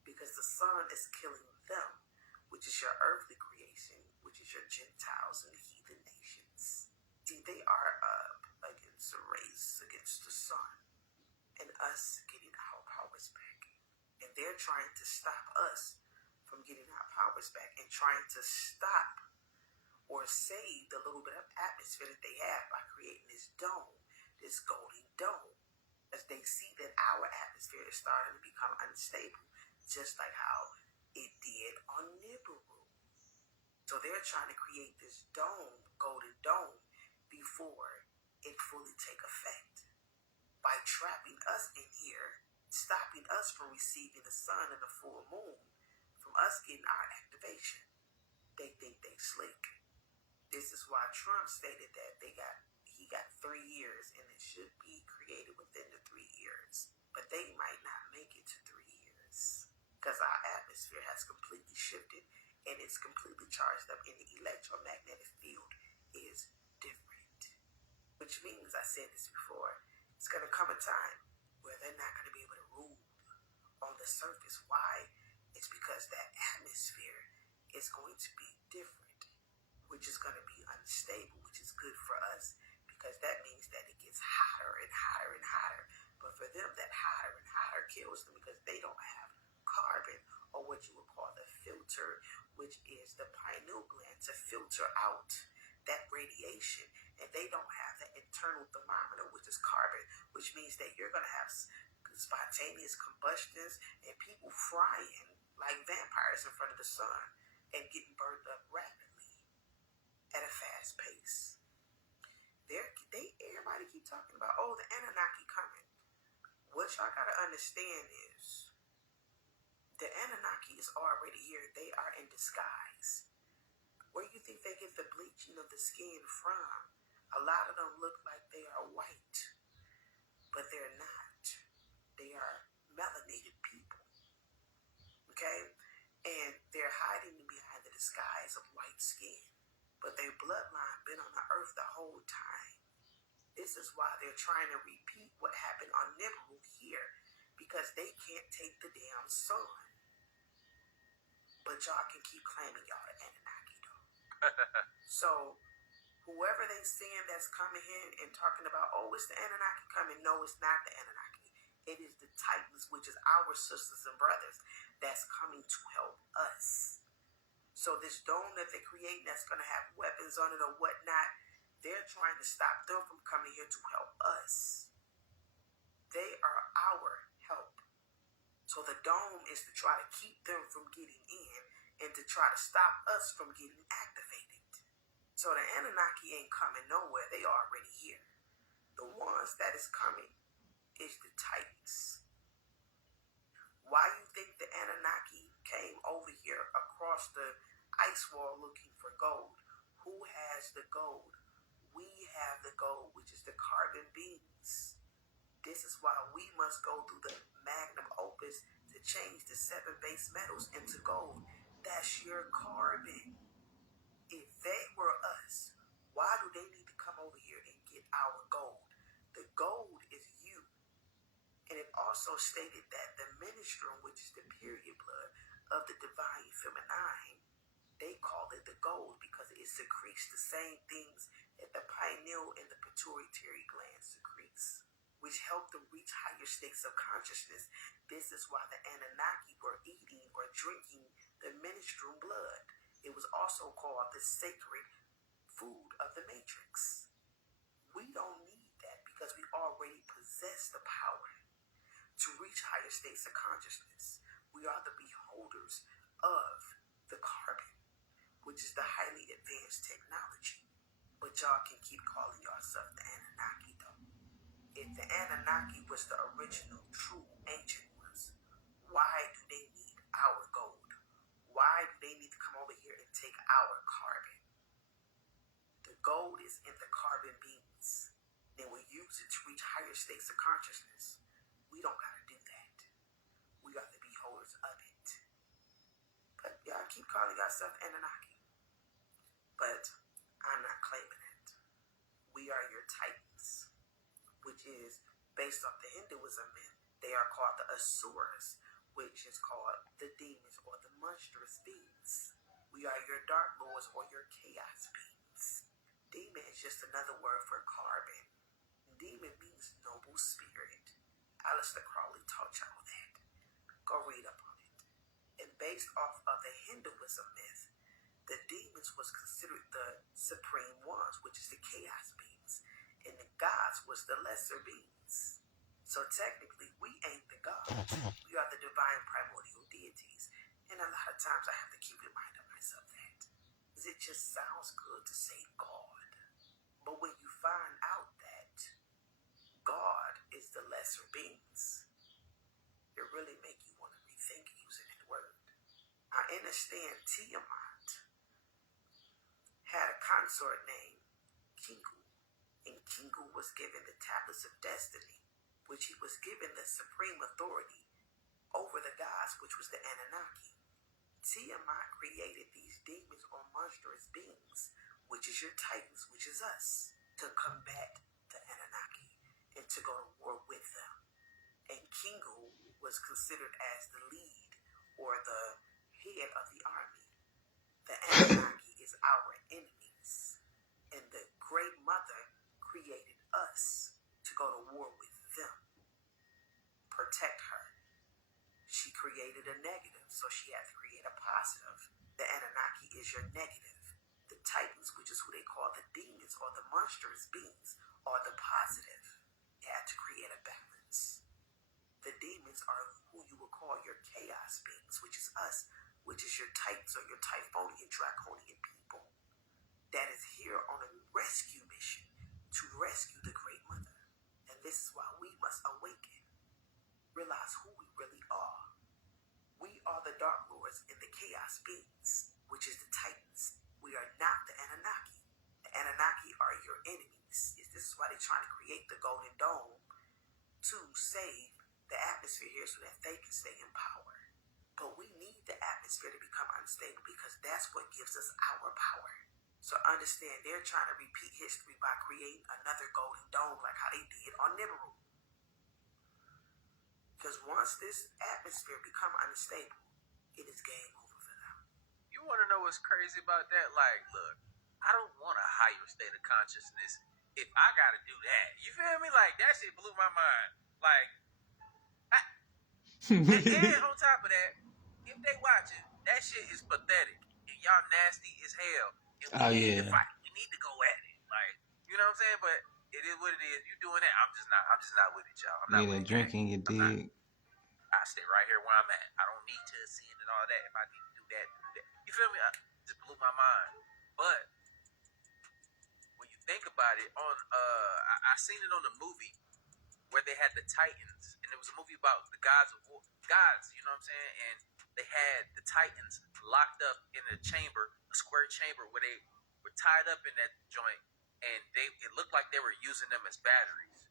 because the sun is killing them, which is your earthly creation, which is your Gentiles and heathen nations. See, they are up against a race against the sun and us getting our powers back. And they're trying to stop us from getting our powers back and trying to stop or save the little bit of atmosphere that they have by creating this dome, this golden dome, as they see that our atmosphere is starting to become unstable, just like how it did on Nibiru. So they're trying to create this dome, golden dome, before it fully take effect, by trapping us in here, stopping us from receiving the sun and the full moon, from us getting our activation. They think they slick. This is why Trump stated that he got 3 years and it should be created within the 3 years. But they might not make it to 3 years because our atmosphere has completely shifted and it's completely charged up, and the electromagnetic field is different. Which means, I said this before, it's going to come a time where they're not going to be able to rule on the surface. Why? It's because that atmosphere is going to be different, which is going to be unstable, which is good for us because that means that it gets hotter and hotter and hotter. But for them, that hotter and hotter kills them because they don't have carbon, or what you would call the filter, which is the pineal gland to filter out that radiation. And they don't have the internal thermometer, which is carbon, which means that you're going to have spontaneous combustions and people frying like vampires in front of the sun and getting burned up rapidly at a fast pace. Everybody keep talking about, oh, the Anunnaki coming. What y'all got to understand is the Anunnaki is already here. They are in disguise. Where do you think they get the bleaching of the skin from? A lot of them look like they are white, but they're not. They are melanated people. Okay? And they're hiding behind the disguise of white skin. But their bloodline been on the earth the whole time. This is why they're trying to repeat what happened on Nibiru here, because they can't take the damn sun. But y'all can keep claiming y'all the Anunnaki though. So whoever they seeing that's coming in and talking about, oh, it's the Anunnaki coming. No, it's not the Anunnaki. It is the Titans, which is our sisters and brothers, that's coming to help us. So this dome that they're creating that's going to have weapons on it or whatnot, they're trying to stop them from coming here to help us. They are our help. So the dome is to try to keep them from getting in and to try to stop us from getting activated. So the Anunnaki ain't coming nowhere. They are already here. The ones that is coming is the Titans. Why you think the Anunnaki came over here across the ice wall looking for gold? Who has the gold? We have the gold, which is the carbon beings. This is why we must go through the magnum opus to change the 7 base metals into gold. That's your carbon. If they were us, why do they need to come over here and get our gold? The gold is you. And it also stated that the menstruum, which is the period blood of the divine feminine, they call it the gold because it secretes the same things that the pineal and the pituitary gland secretes, which help them reach higher states of consciousness. This is why the Anunnaki were eating or drinking the menstrual blood. It was also called the sacred food of the matrix. We don't need that because we already possess the power to reach higher states of consciousness. We are the beholders of the carbon, which is the highly advanced technology. But y'all can keep calling yourself the Anunnaki though. If the Anunnaki was the original, true, ancient ones, why do they need our gold? Why do they need to come over here and take our carbon? The gold is in the carbon beings. Then we use it to reach higher states of consciousness. We don't gotta do that. We are the beholders of it. But y'all keep calling ourselves Anunnaki, but I'm not claiming it. We are your Titans, which is based off the Hinduism myth. They are called the Asuras, which is called the demons or the monstrous beings. We are your Dark Lords or your Chaos beings. Demon is just another word for carbon. Demon means noble spirit. Aleister Crowley taught y'all that. Go read up on it. And based off of the Hinduism myth, the demons was considered the supreme ones, which is the chaos beings, and the gods was the lesser beings. So technically, we ain't the gods. We are the divine primordial deities. And a lot of times I have to keep reminding myself that. Because it just sounds good to say God. But when you find out that God is the lesser beings, it really make you want to rethink using that word. I understand Tiamat had a consort named Kingu, and Kingu was given the tablets of destiny, which he was given the supreme authority over the gods, which was the Anunnaki. Tiamat created these demons or monstrous beings, which is your Titans, which is us, to combat the Anunnaki and to go to war with them. And Kingu was considered as the lead or the head of the army. The Anunnaki is our enemies, and the Great Mother created us to go to war with them, protect her. She created a negative, so she had to create a positive. The Anunnaki is your negative. The Titans, which is who they call the demons or the monstrous beings, are the positive. You have to create a balance. The demons are who you would call your chaos beings, which is us, which is your Titans or your Typhonian, Draconian people. That is here on a rescue mission to rescue the Great Mother. And this is why we must awaken. Realize who we really are. We are the Dark Lords and the Chaos beings, which is the Titans. We are not the Anunnaki. The Anunnaki are your enemies. This is why they're trying to create the Golden Dome to save the atmosphere here so that they can stay in power. But we need the atmosphere to become unstable because that's what gives us our power. So understand, they're trying to repeat history by creating another Golden Dome like how they did on Nibiru. Because once this atmosphere become unstable, it is game over for them. You want to know what's crazy about that? Like, look, I don't want a higher state of consciousness if I got to do that. You feel me? Like, that shit blew my mind. Like, and on top of that, if they watching, that shit is pathetic. And y'all nasty as hell. And we need to fight. We need to go at it. Like, you know what I'm saying? But it is what it is. You doing that, I'm just not with it, y'all. I'm not with it. Drinking you dig. I stay right here where I'm at. I don't need to see it and all that. If I need to do that, do that. You feel me? It just blew my mind. But when you think about it, I seen it on the movie where they had the Titans, and it was a movie about the gods of war, gods. You know what I'm saying? And they had the Titans locked up in a chamber, a square chamber, where they were tied up in that joint, and it looked like they were using them as batteries.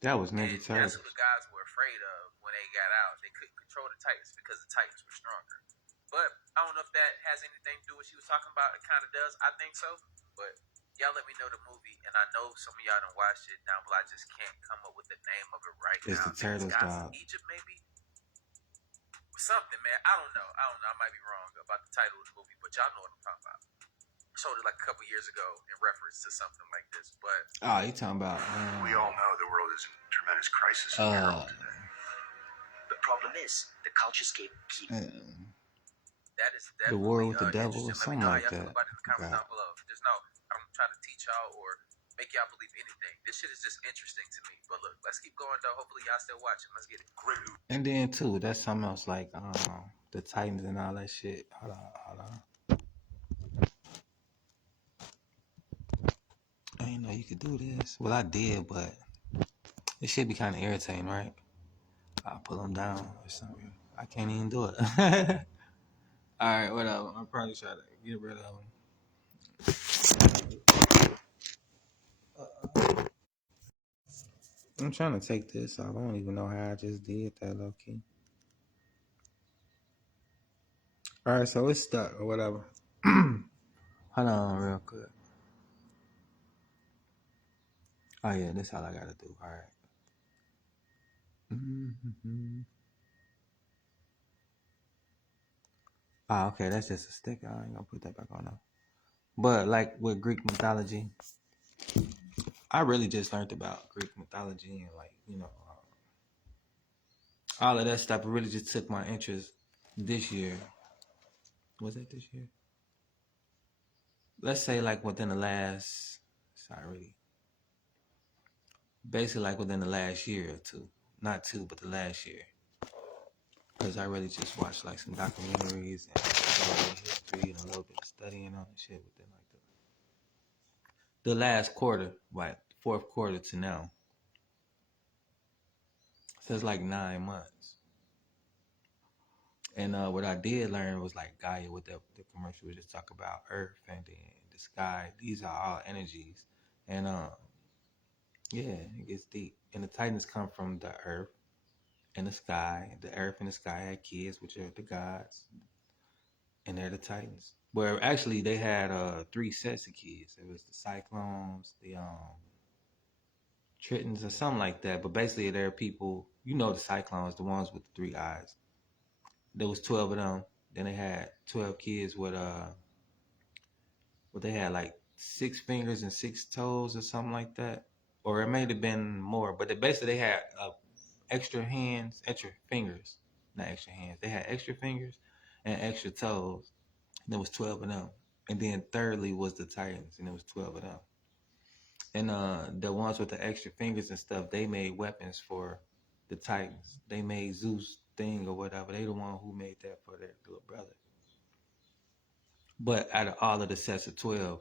That was Ninja Turtles. That's what the guys were afraid of when they got out. They couldn't control the Titans because the Titans were stronger. But I don't know if that has anything to do with what she was talking about. It kind of does. I think so. But y'all let me know the movie. And I know some of y'all done watched it now, but I just can't come up with the name of it right now. It's the Turtles, dog. Egypt, maybe? Something, man. I don't know. I might be wrong about the title of the movie, but y'all know what I'm talking about. I showed it like a couple years ago in reference to something like this, but... Oh, you talking about... we all know the world is in tremendous crisis and peril today. The problem is, the culturescape keeps... that is the war with the devil or something like that. About it in the comments down below. Just know, I don't try to teach y'all or make y'all believe anything. This shit is just interesting to me. But look, let's keep going, though. Hopefully y'all still watching. Let's get it. Great. And then, too, that's something else like the Titans and all that shit. Hold on. I didn't know you could do this. Well, I did, but it should be kind of irritating, right? I'll pull them down or something. I can't even do it. All right, whatever. I'll probably try to get rid of them. I'm trying to take this off. I don't even know how I just did that, low key. All right, so it's stuck or whatever. Hold on, real quick. Oh yeah, this all I gotta do. All right. Mm-hmm. Oh, okay, that's just a sticker. I ain't gonna put that back on now. But like with Greek mythology, I really just learned about Greek mythology and like, you know, all of that stuff. It really just took my interest this year. Was it this year? Let's say like within the last, basically like within the last year or two. Not two, but the last year. Because I really just watched like some documentaries and history and a little bit of studying on the shit within like the last quarter, like fourth quarter to now. So it's like 9 months. And what I did learn was like Gaia, with the commercial we just talk about Earth and then the sky. These are all energies. And yeah, it gets deep. And the Titans come from the Earth and the sky. The Earth and the sky had kids, which are the gods. And they're the Titans. Where actually they had 3 sets of kids. It was the Cyclones, the Tritons, or something like that. But basically they're people, you know, the Cyclones, the ones with the 3 eyes. There was 12 of them. Then they had 12 kids with they had like 6 fingers and 6 toes or something like that. Or it may have been more, but basically they had extra hands, extra fingers, not extra hands. They had extra fingers and extra toes. And there was 12 of them. And then thirdly was the Titans, and there was 12 of them. And the ones with the extra fingers and stuff, they made weapons for the Titans. They made Zeus thing or whatever. They the one who made that for their little brother. But out of all of the sets of 12,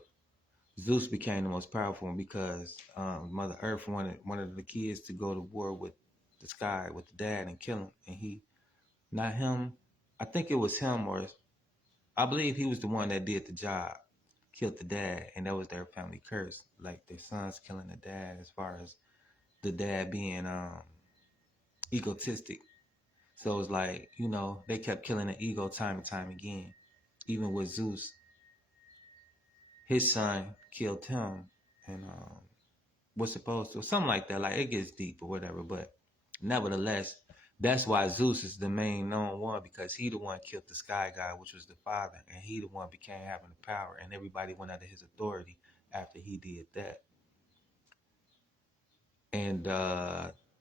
Zeus became the most powerful one because Mother Earth wanted one of the kids to go to war with the sky, with the dad, and kill him. And he, not him, I think it was him, or I believe he was the one that did the job, killed the dad, and that was their family curse. Like their sons killing the dad, as far as the dad being egotistic. So it's like, you know, they kept killing the ego time and time again. Even with Zeus, his son killed him and was supposed to, something like that. Like it gets deep or whatever, but nevertheless, that's why Zeus is the main known one, because he the one killed the sky god, which was the father, and he the one became having the power, and everybody went under his authority after he did that. And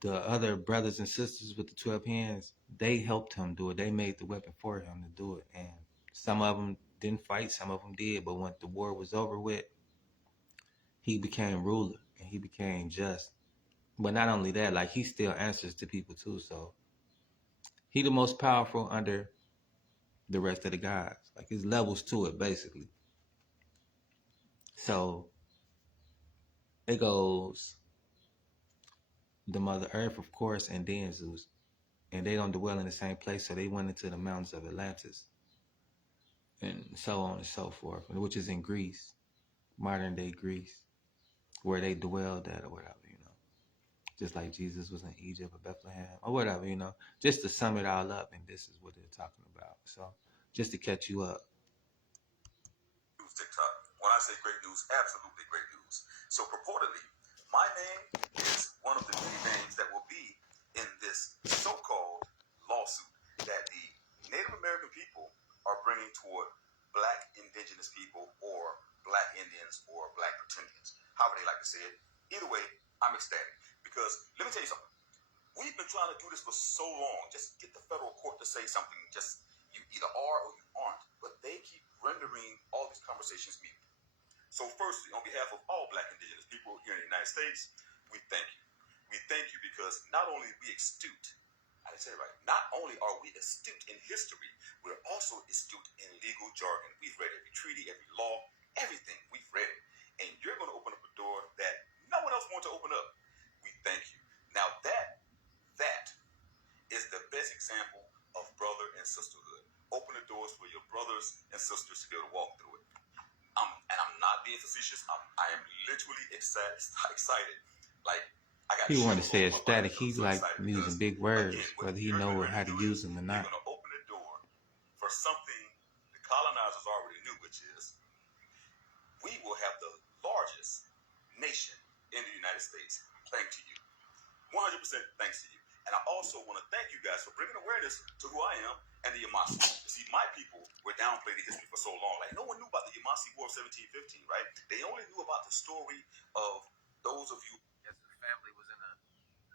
the other brothers and sisters with the 12 hands, they helped him do it. They made the weapon for him to do it. And some of them didn't fight, some of them did. But when the war was over with, he became ruler and he became just. But not only that, like he still answers to people too. So he the most powerful under the rest of the gods. Like his levels to it, basically. So it goes the Mother Earth, of course, and then Zeus. And they don't dwell in the same place, so they went into the mountains of Atlantis. And so on and so forth, which is in Greece, modern day Greece, where they dwelled at or whatever, you know. Just like Jesus was in Egypt or Bethlehem or whatever, you know. Just to sum it all up, and this is what they're talking about. So, just to catch you up. TikTok. When I say great news, absolutely great news. So purportedly, my name is one of the many names that will be in this so-called lawsuit that the Native American people are bringing toward Black indigenous people or Black Indians or Black pretenders, however they like to say it. Either way, I'm ecstatic because let me tell you something. We've been trying to do this for so long. Just get the federal court to say something. Just you either are or you aren't. But they keep rendering all these conversations mute. So firstly, on behalf of all Black indigenous people here in the United States, we thank you. We thank you because not only are we astute, I didn't say it right, not only are we astute in history, we're also astute in legal jargon. We've read every treaty, every law, everything. We've read it. And you're going to open up a door that no one else wants to open up. We thank you. Now that is the best example of brother and sisterhood. Open the doors for your brothers and sisters to be able to walk through it. And I'm not being facetious. I am literally excited. Like I got. He wanted to say ecstatic. He like using big words, whether he know how to use them or not. You're gonna open the door for something privilege is we will have the largest nation in the United States thanks to you. 100% thanks to you. And I also want to thank you guys for bringing awareness to who I am and the Yamasi. You see, my people were downplaying the history for so long. Like, no one knew about the Yamasi War of 1715, right? They only knew about the story of those of you. Yes, the family was in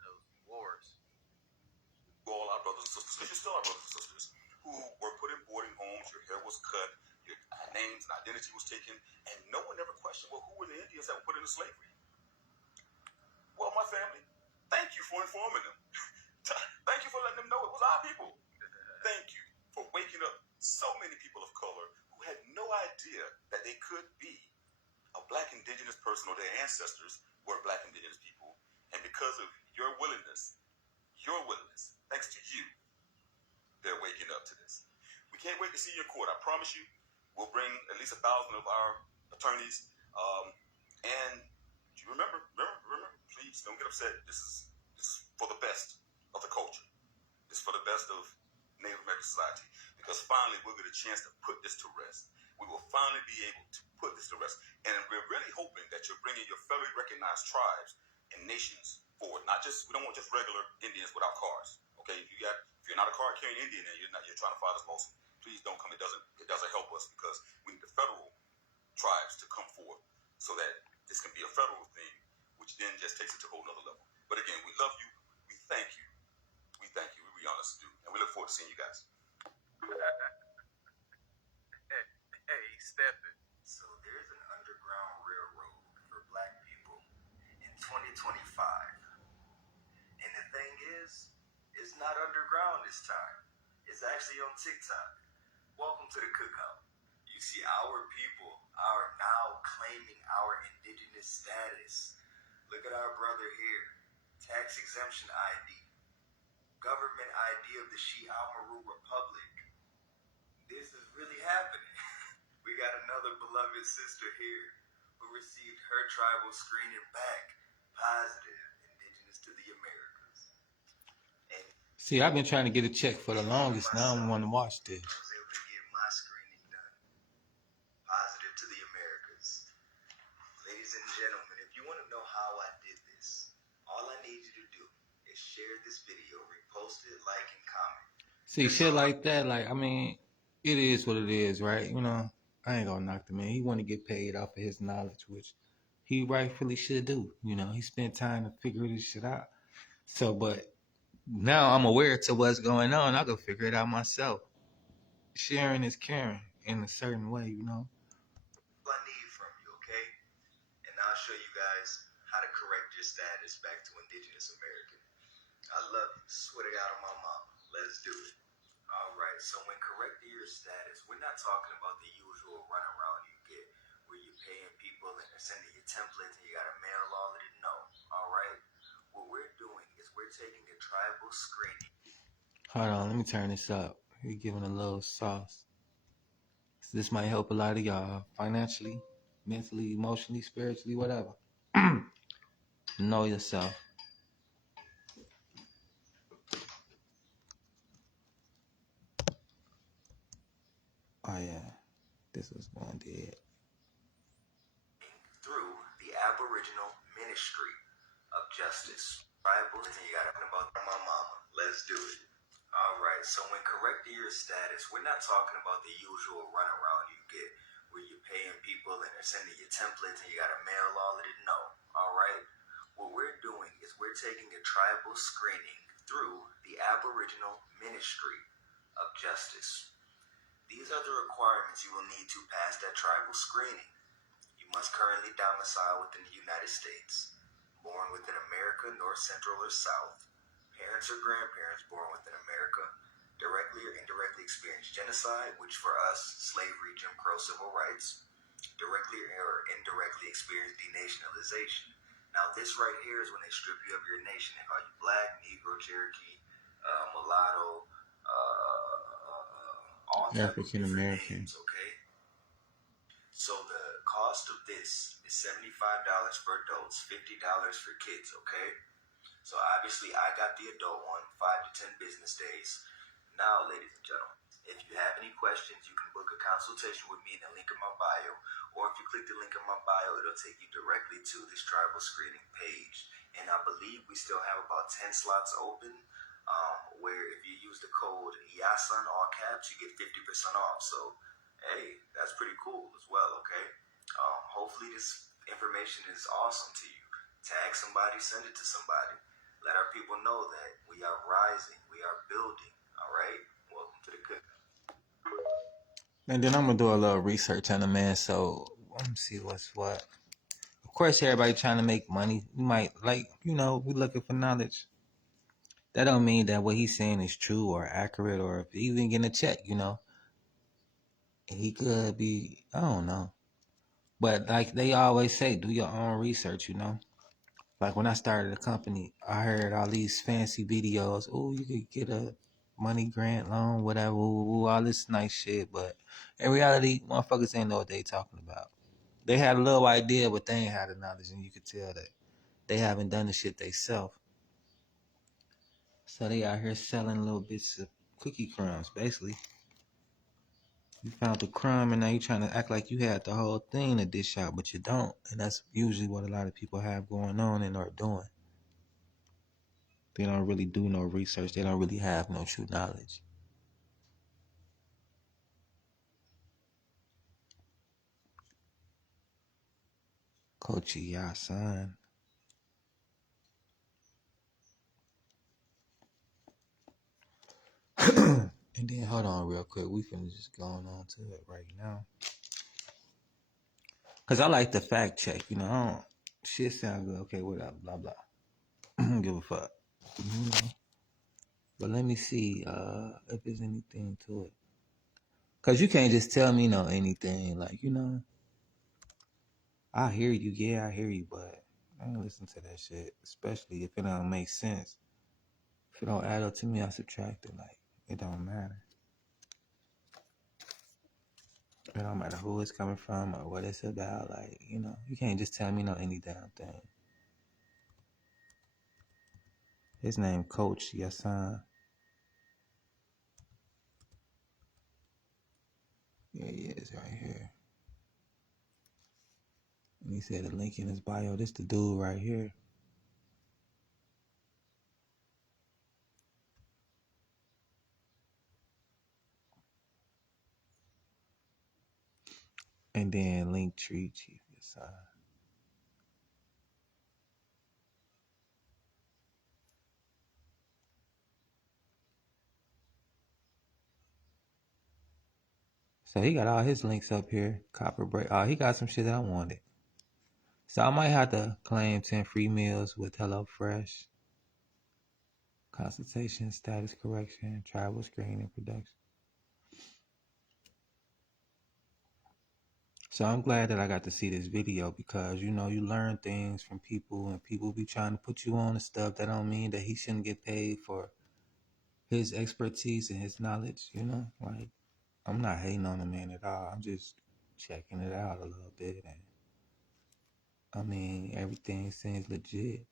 those wars. All our brothers and sisters, because you're still our brothers and sisters, who were put in boarding homes, your hair was cut, your names and identity was taken, and no one ever questioned, well, who were the Indians that were put into slavery? Well, my family, thank you for informing them. Thank you for letting them know it was our people. Thank you for waking up so many people of color who had no idea that they could be a black indigenous person or their ancestors were black indigenous people. And because of your willingness, thanks to you, they're waking up to this. We can't wait to see you in court. I promise you, we'll bring at least 1,000 of our attorneys. And you remember, please don't get upset. This is for the best of the culture. This is for the best of Native American society. Because finally, we'll get a chance to put this to rest. We will finally be able to put this to rest. And we're really hoping that you're bringing your federally recognized tribes and nations forward. We don't want just regular Indians without cars. Okay, if you're not a card-carrying Indian and you're trying to file this motion, please don't come. It doesn't help us because we need the federal tribes to come forward so that this can be a federal thing, which then just takes it to a whole nother level. But again, we love you. We thank you. We really honest to do, and we look forward to seeing you guys. Hey, Stephen. So there's an underground railroad for black people in 2025. And the thing is, it's not underground this time. It's actually on TikTok. Welcome to the cookout. You see, our people are now claiming our indigenous status. Look at our brother here. Tax exemption ID. Government ID of the Shi'amaru Republic. This is really happening. We got another beloved sister here who received her tribal screening back. Positive, indigenous to the Americas. And See, I've been trying to get a check for the longest. Now I want to watch this. I was able to get my screening done. Positive to the Americas. Ladies and gentlemen, if you want to know how I did this, all I need you to do is share this video, repost it, like, and comment. See, shit like that, it is what it is, right? I ain't gonna knock the man. He want to get paid off of his knowledge, which he rightfully should do. He spent time to figure this shit out. So, but now I'm aware to what's going on. I go figure it out myself. Sharing is caring in a certain way, What I need from you, okay? And I'll show you guys how to correct your status back to indigenous American. I love you. Swear to God on my mama. Let's do it. All right, so when correcting your status, we're not talking about the usual runaround you get where you're paying people and they're sending you templates and you got to mail all of it. No, all right? What we're doing is we're taking a tribal screening. Hold on, let me turn this up. We're giving a little sauce. This might help a lot of y'all financially, mentally, emotionally, spiritually, whatever. Know yourself. Oh yeah, this was going dead. Through the Aboriginal Ministry of Justice. Tribal, and you got to know about my mama. Let's do it. All right, so when correcting your status, we're not talking about the usual runaround you get where you're paying people and they're sending you templates and you got to mail all of it. No, all right? What we're doing is we're taking a tribal screening through the Aboriginal Ministry of Justice. These are the requirements you will need to pass that tribal screening. You must currently domicile within the United States, born within America, North, Central, or South, parents or grandparents born within America, directly or indirectly experienced genocide, which for us, slavery, Jim Crow, civil rights, directly or indirectly experienced denationalization. Now this right here is when they strip you of your nation and call you black, Negro, Cherokee, mulatto, all African American. Okay? So the cost of this is $75 for adults, $50 for kids, okay? So obviously I got the adult one, 5 to 10 business days. Now, ladies and gentlemen, if you have any questions, you can book a consultation. consultation with me in the link in my bio. Or if you click the link in my bio, it'll take you directly to this tribal screening page. And I believe we still have about 10 slots open, where if you use the code YASUN, all caps, you get 50% off. So, hey, that's pretty cool as well, okay? Hopefully this information is awesome to you. Tag somebody, send it to somebody. Let our people know that we are rising, we are building, all right? Welcome to the good. And then I'm gonna do a little research on the man. So let me see what's what. Of course, everybody trying to make money. You might we looking for knowledge. That don't mean that what he's saying is true or accurate, or if he even getting a check. He could be. I don't know. But like they always say, do your own research. Like when I started a company, I heard all these fancy videos. Oh, you could get a money grant loan, whatever, all this nice shit. But in reality, motherfuckers ain't know what they talking about. They had a little idea, but they ain't had the knowledge, and you could tell that they haven't done the shit they self. So they out here selling little bits of cookie crumbs, basically. You found the crumb, and now you trying to act like you had the whole thing to dish out, but you don't. And that's usually what a lot of people have going on and are doing. They don't really do no research. They don't really have no true knowledge. Coach son. And then hold on real quick. We finna just going on to it right now. Cause I like the fact check. I don't shit sound good. Okay, whatever. Blah blah. I don't give a fuck. But let me see if there's anything to it. Cause you can't just tell me anything. Like I hear you. Yeah, I hear you. But I ain't listen to that shit. Especially if it don't make sense. If it don't add up to me, I subtract it. Like it don't matter. It don't matter who it's coming from or what it's about. Like, you can't just tell me any damn thing. His name Coach Yasan. Yeah, he is right here. And he said the link in his bio. This the dude right here. And then Linktree Chief Yasan. So he got all his links up here. Copper break. Oh, he got some shit that I wanted. So I might have to claim 10 free meals with HelloFresh. Consultation, status correction, travel screening, production. So I'm glad that I got to see this video because, you learn things from people and people be trying to put you on and stuff. That don't mean that he shouldn't get paid for his expertise and his knowledge, Like, I'm not hating on the man at all. I'm just checking it out a little bit. And I mean, everything seems legit.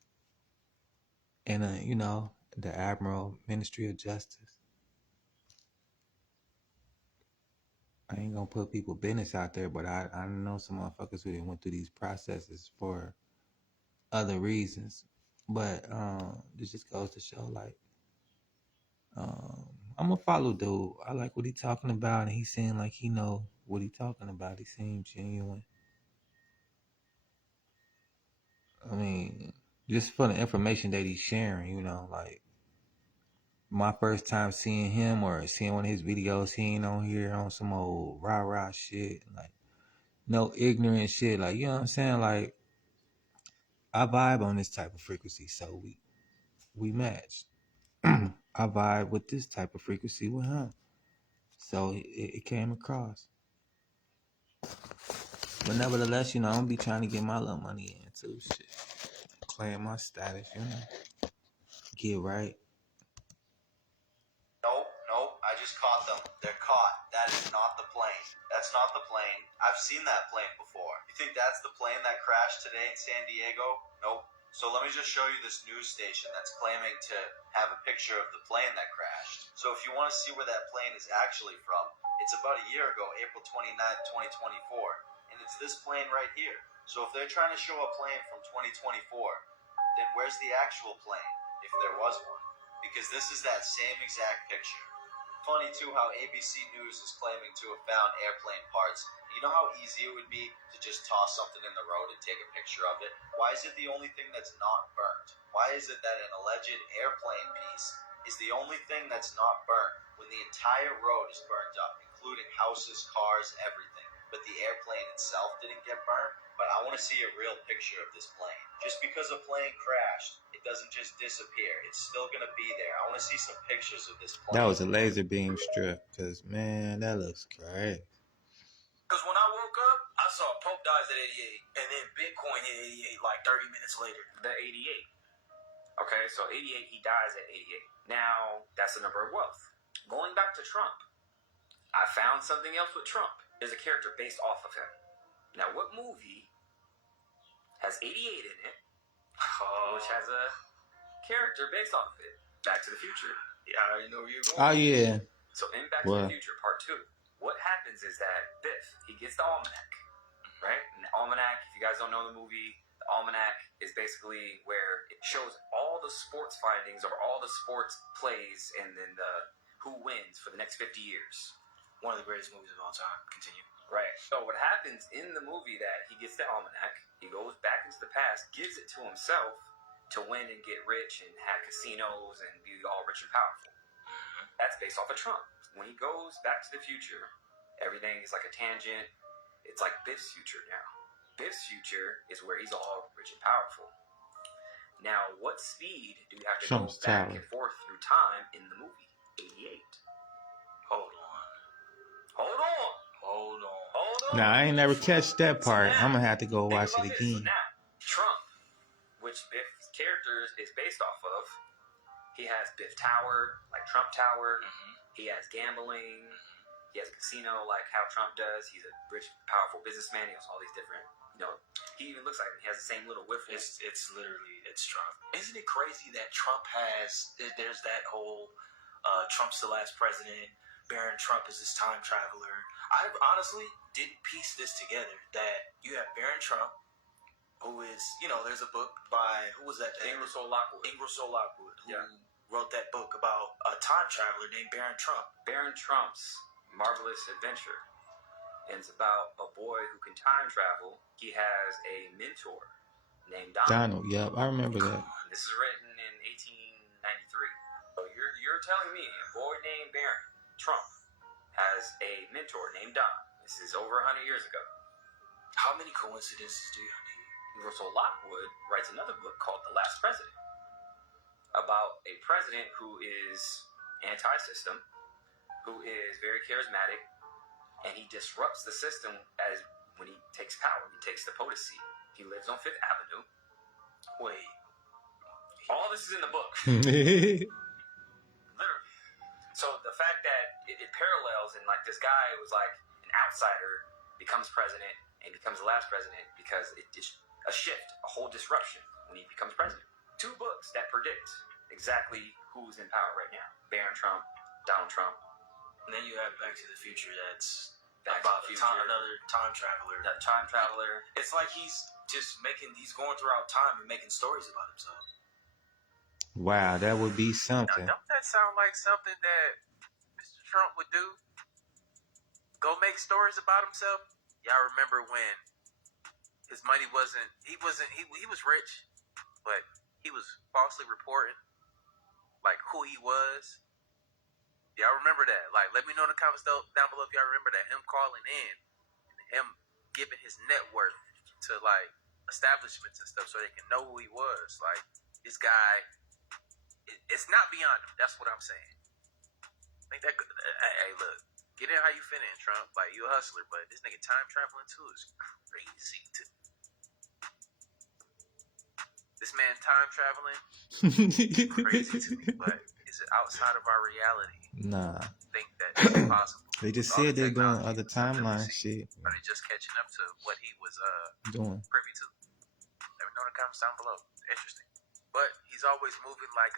And, the Admiral Ministry of Justice. I ain't gonna put people business out there, but I know some motherfuckers who went through these processes for other reasons. But this just goes to show, like, I'm gonna follow dude. I like what he talking about, and he seemed like he know what he talking about. He seemed genuine. I mean, just for the information that he's sharing, like my first time seeing him or seeing one of his videos, he ain't on here on some old rah-rah shit, like no ignorant shit, like, you know what I'm saying? Like, I vibe on this type of frequency, so we match. I vibe with this type of frequency with him. So it came across. But nevertheless, I'm gonna be trying to get my little money in too. Shit. Claim my status, Get right. Nope, I just caught them. They're caught. That is not the plane. That's not the plane. I've seen that plane before. You think that's the plane that crashed today in San Diego? Nope. So let me just show you this news station that's claiming to have a picture of the plane that crashed. So if you want to see where that plane is actually from, it's about a year ago, April 29th, 2024. And it's this plane right here. So if they're trying to show a plane from 2024, then where's the actual plane, if there was one? Because this is that same exact picture. Funny too how ABC News is claiming to have found airplane parts. You know how easy it would be to just toss something in the road and take a picture of it? Why is it the only thing that's not burnt? Why is it that an alleged airplane piece is the only thing that's not burnt when the entire road is burnt up, including houses, cars, everything? But the airplane itself didn't get burnt? But I want to see a real picture of this plane. Just because a plane crashed, it doesn't just disappear. It's still going to be there. I want to see some pictures of this plane. That was a laser beam strip, because, man, that looks great. Because when I woke up, I saw Pope dies at 88, and then Bitcoin hit 88 like 30 minutes later. The 88. Okay, so 88, he dies at 88. Now, that's the number of wealth. Going back to Trump, I found something else with Trump. There's a character based off of him. Now, what movie has 88 in it, which has a character based off of it? Back to the Future. Yeah, I already know where you're going. Oh, yeah. So in Back to the Future, Part 2, what happens is that Biff, he gets the almanac, right? And the almanac, if you guys don't know the movie, the almanac is basically where it shows all the sports findings or all the sports plays and then who wins for the next 50 years. One of the greatest movies of all time. Continue. Right. So what happens in the movie that he gets the almanac, he goes back into the past, gives it to himself to win and get rich and have casinos and be all rich and powerful. That's based off of Trump. When he goes back to the future, everything is like a tangent. It's like Biff's future now. Biff's future is where he's all rich and powerful. Now, what speed do you have to Trump's go back tower. and forth through time in the movie? 88. Hold on. Hold on. Hold on. Hold on. Now, I ain't never catch that part. I'm going to have to go watch it Think about this. again. So now, Trump, which Biff's character is based off of, he has Biff Tower, like Trump Tower. He has gambling. He has a casino like how Trump does. He's a rich, powerful businessman. He has all these different, he even looks like him. He has the same little whiff. It's Trump. Isn't it crazy that Trump there's that whole Trump's the last president, Baron Trump is this time traveler. I honestly didn't piece this together, that you have Baron Trump, who is, there's a book by, who was that? Ingersoll Lockwood. Ingersoll Lockwood, who wrote that book about a time traveler named Baron Trump. Baron Trump's Marvelous Adventure. And it's about a boy who can time travel. He has a mentor named Donald, yep, I remember that. This is written in 1893. So you're telling me a boy named Baron Trump has a mentor named Don. This is over 100 years ago. How many coincidences do you need? Ingersoll Lockwood writes another book called The Last President, about a president who is anti-system, who is very charismatic, and he disrupts the system as when he takes power. He takes the POTUS seat. He lives on Fifth Avenue. Wait. All this is in the book. Literally. So the fact that it parallels, and like this guy was like an outsider, becomes president, and becomes the last president because it's a shift, a whole disruption when he becomes president. 2 books that predict exactly who's in power right now. Baron Trump, Donald Trump. And then you have Back to the Future that's Back about to the Future. another time traveler. That time traveler. It's like he's going throughout time and making stories about himself. Wow, that would be something. Now, don't that sound like something that Mr. Trump would do? Go make stories about himself? Y'all remember when his money he was rich, but he was falsely reporting like who he was. Y'all remember that? Like, let me know in the comments down below if y'all remember that. Him calling in and him giving his net worth to like establishments and stuff so they can know who he was. Like, this guy, it's not beyond him. That's what I'm saying. Like that. Hey, look, get in how you fit in, Trump. Like, you a hustler, but this nigga time traveling too is crazy to me. This man time traveling crazy to me, but is it outside of our reality? Nah. Think that it's possible. They just said they're going other timeline shit. Are they just catching up to what he was Doing. privy to? Let me know in the comments down below. Interesting. But he's always moving like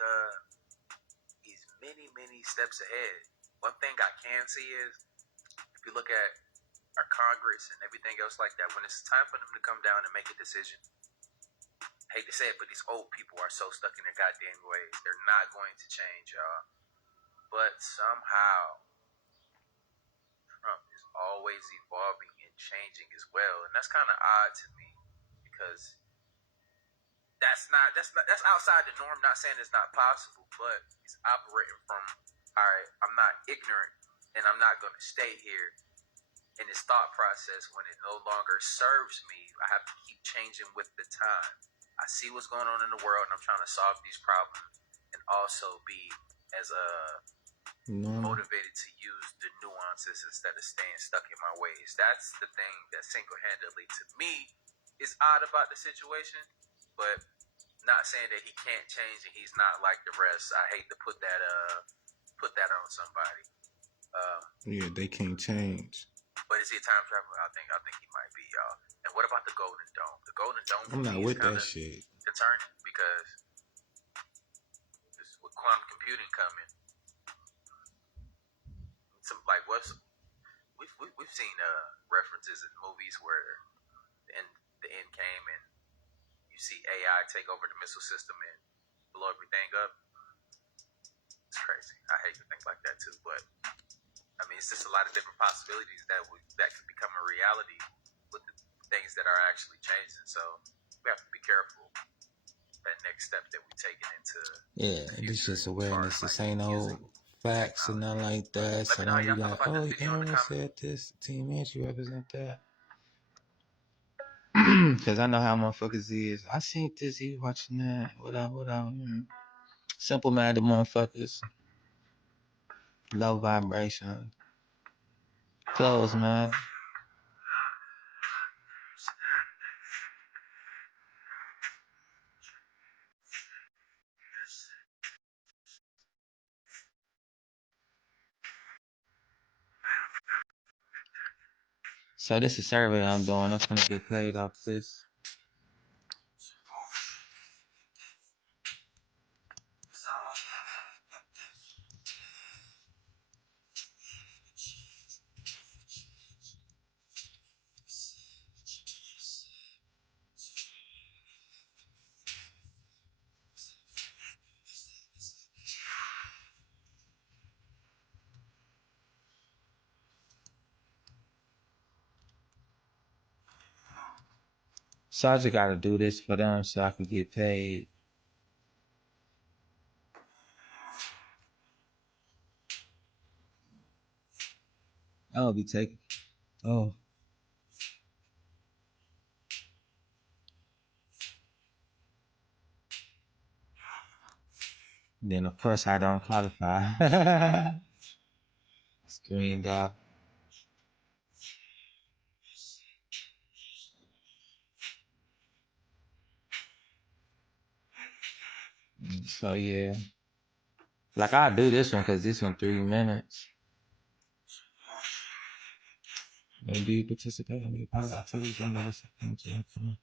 he's many, many steps ahead. One thing I can see is if you look at our Congress and everything else like that, when it's time for them to come down and make a decision, I hate to say it, but these old people are so stuck in their goddamn ways. They're not going to change, y'all. But somehow, Trump is always evolving and changing as well, and that's kind of odd to me because that's outside the norm. Not saying it's not possible, but he's operating from, all right, I'm not ignorant, and I'm not going to stay here in this thought process when it no longer serves me. I have to keep changing with the time. I see what's going on in the world, and I'm trying to solve these problems, and also be as motivated to use the nuances instead of staying stuck in my ways. That's the thing that single-handedly, to me, is odd about the situation, but not saying that he can't change and he's not like the rest. I hate to put that on somebody. Yeah, they can't change. But is he a time traveler? I think he might be, y'all. And what about the Golden Dome? The Golden Dome for I'm not me with is kind that of shit. concerning because with quantum computing coming, some like we've seen references in movies where the end came and you see AI take over the missile system and blow everything up. It's crazy. I hate to think like that too, but I mean, it's just a lot of different possibilities that could become a reality with the things that are actually changing. So we have to be careful that next step that we're taking into This just awareness. This ain't no facts or nothing like that. So don't be like, oh, Aaron said this. Team Andrew represent that. Because I know how motherfuckers is. I seen this. He watching that. What up? Simple-minded motherfuckers. Low vibration. Close, man. So this is a survey I'm doing. I'm gonna get paid off this. So I just gotta do this for them so I can get paid. I'll be taking. Oh. Then of course I don't qualify. Screened out. So yeah. Like I'll do this one because this one 3 minutes. And do you participate in the activities in the second?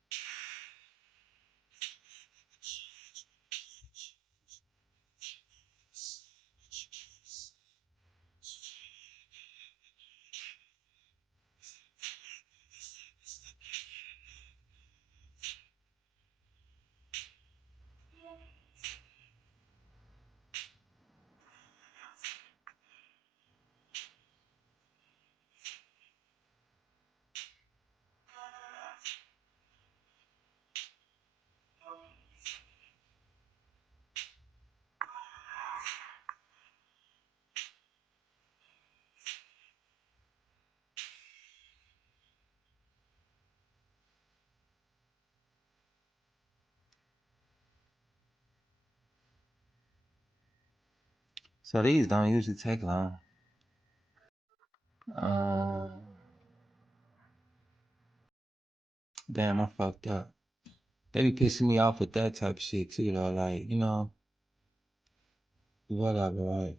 So these don't usually take long. Damn, I fucked up. They be pissing me off with that type of shit too, though. Like, you know, whatever, right?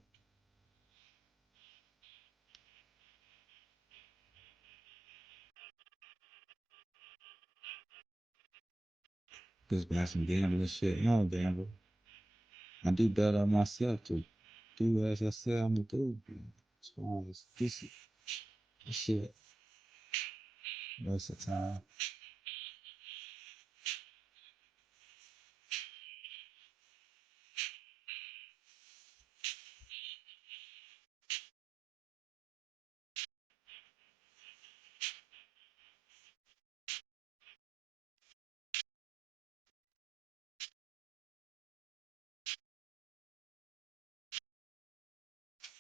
Just buy some gambling shit. I don't gamble. I do bet on myself to do as I say I'm gonna do. As far as this shit, most of the time.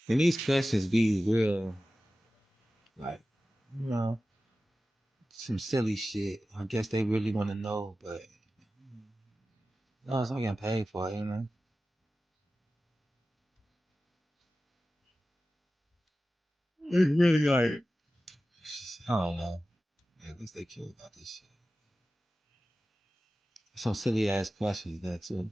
And these questions be real, like, you know, some silly shit. I guess they really want to know, but no, it's not getting paid for it, you know. It's really like, I don't know. At least they care about this shit. Some silly ass questions there too.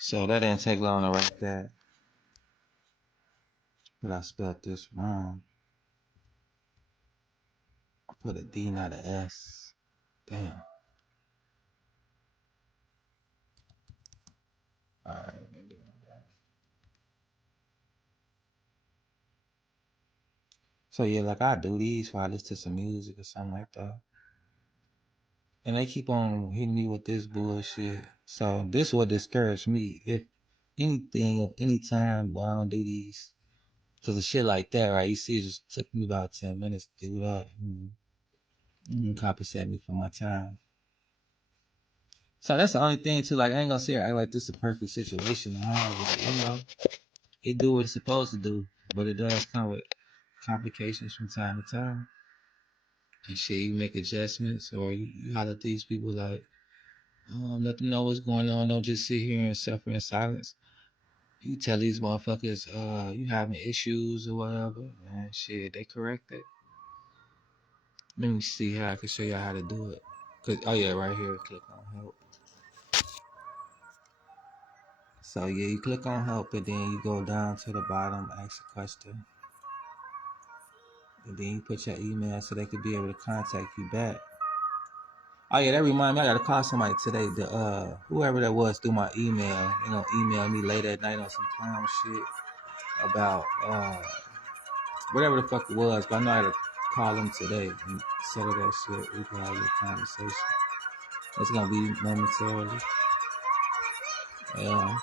So that didn't take long to write that. But I spelled this wrong. I put a D, not a S. Damn. Alright. So yeah, like I do these while I listen to some music or something like that. And they keep on hitting me with this bullshit. So this will discourage me. If anything at any time while I don't do these. Cause of shit like that, right? You see, it just took me about 10 minutes to do that. Compensate me for my time. So that's the only thing too. Like I ain't gonna say act like this is a perfect situation. You know, it do what it's supposed to do, but it does come with complications from time to time. And shit, you make adjustments, or you holler at these people like, let them know what's going on. Don't just sit here and suffer in silence. You tell these motherfuckers, you having issues or whatever, and shit, they correct it. Let me see how I can show you how to do it. Cause oh yeah, right here, click on help. So yeah, you click on help, and then you go down to the bottom, ask a question, and then you put your email so they could be able to contact you back. Oh yeah, that remind me, I gotta call somebody today. The whoever that was through my email, you know, email me late at night on some clown shit about whatever the fuck it was. But I know I had to call them today and settle that shit. We can have a conversation. It's gonna be momentarily. Yeah.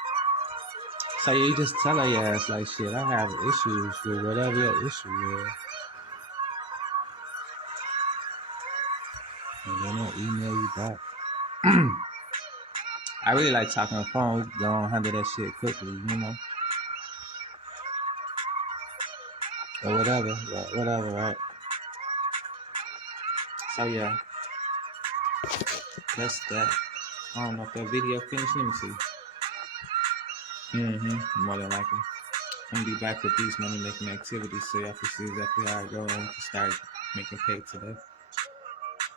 So yeah, you just tell her ass like shit. I have issues with whatever your issue is, and then they'll email you back. I really like talking on the phone. We can go and handle that shit quickly, you know, or whatever, whatever, right? So yeah, that's that. I don't know if that video finished. Let me see. More than likely. I'm gonna be back with these money making activities so y'all can see exactly how I go and start making pay today.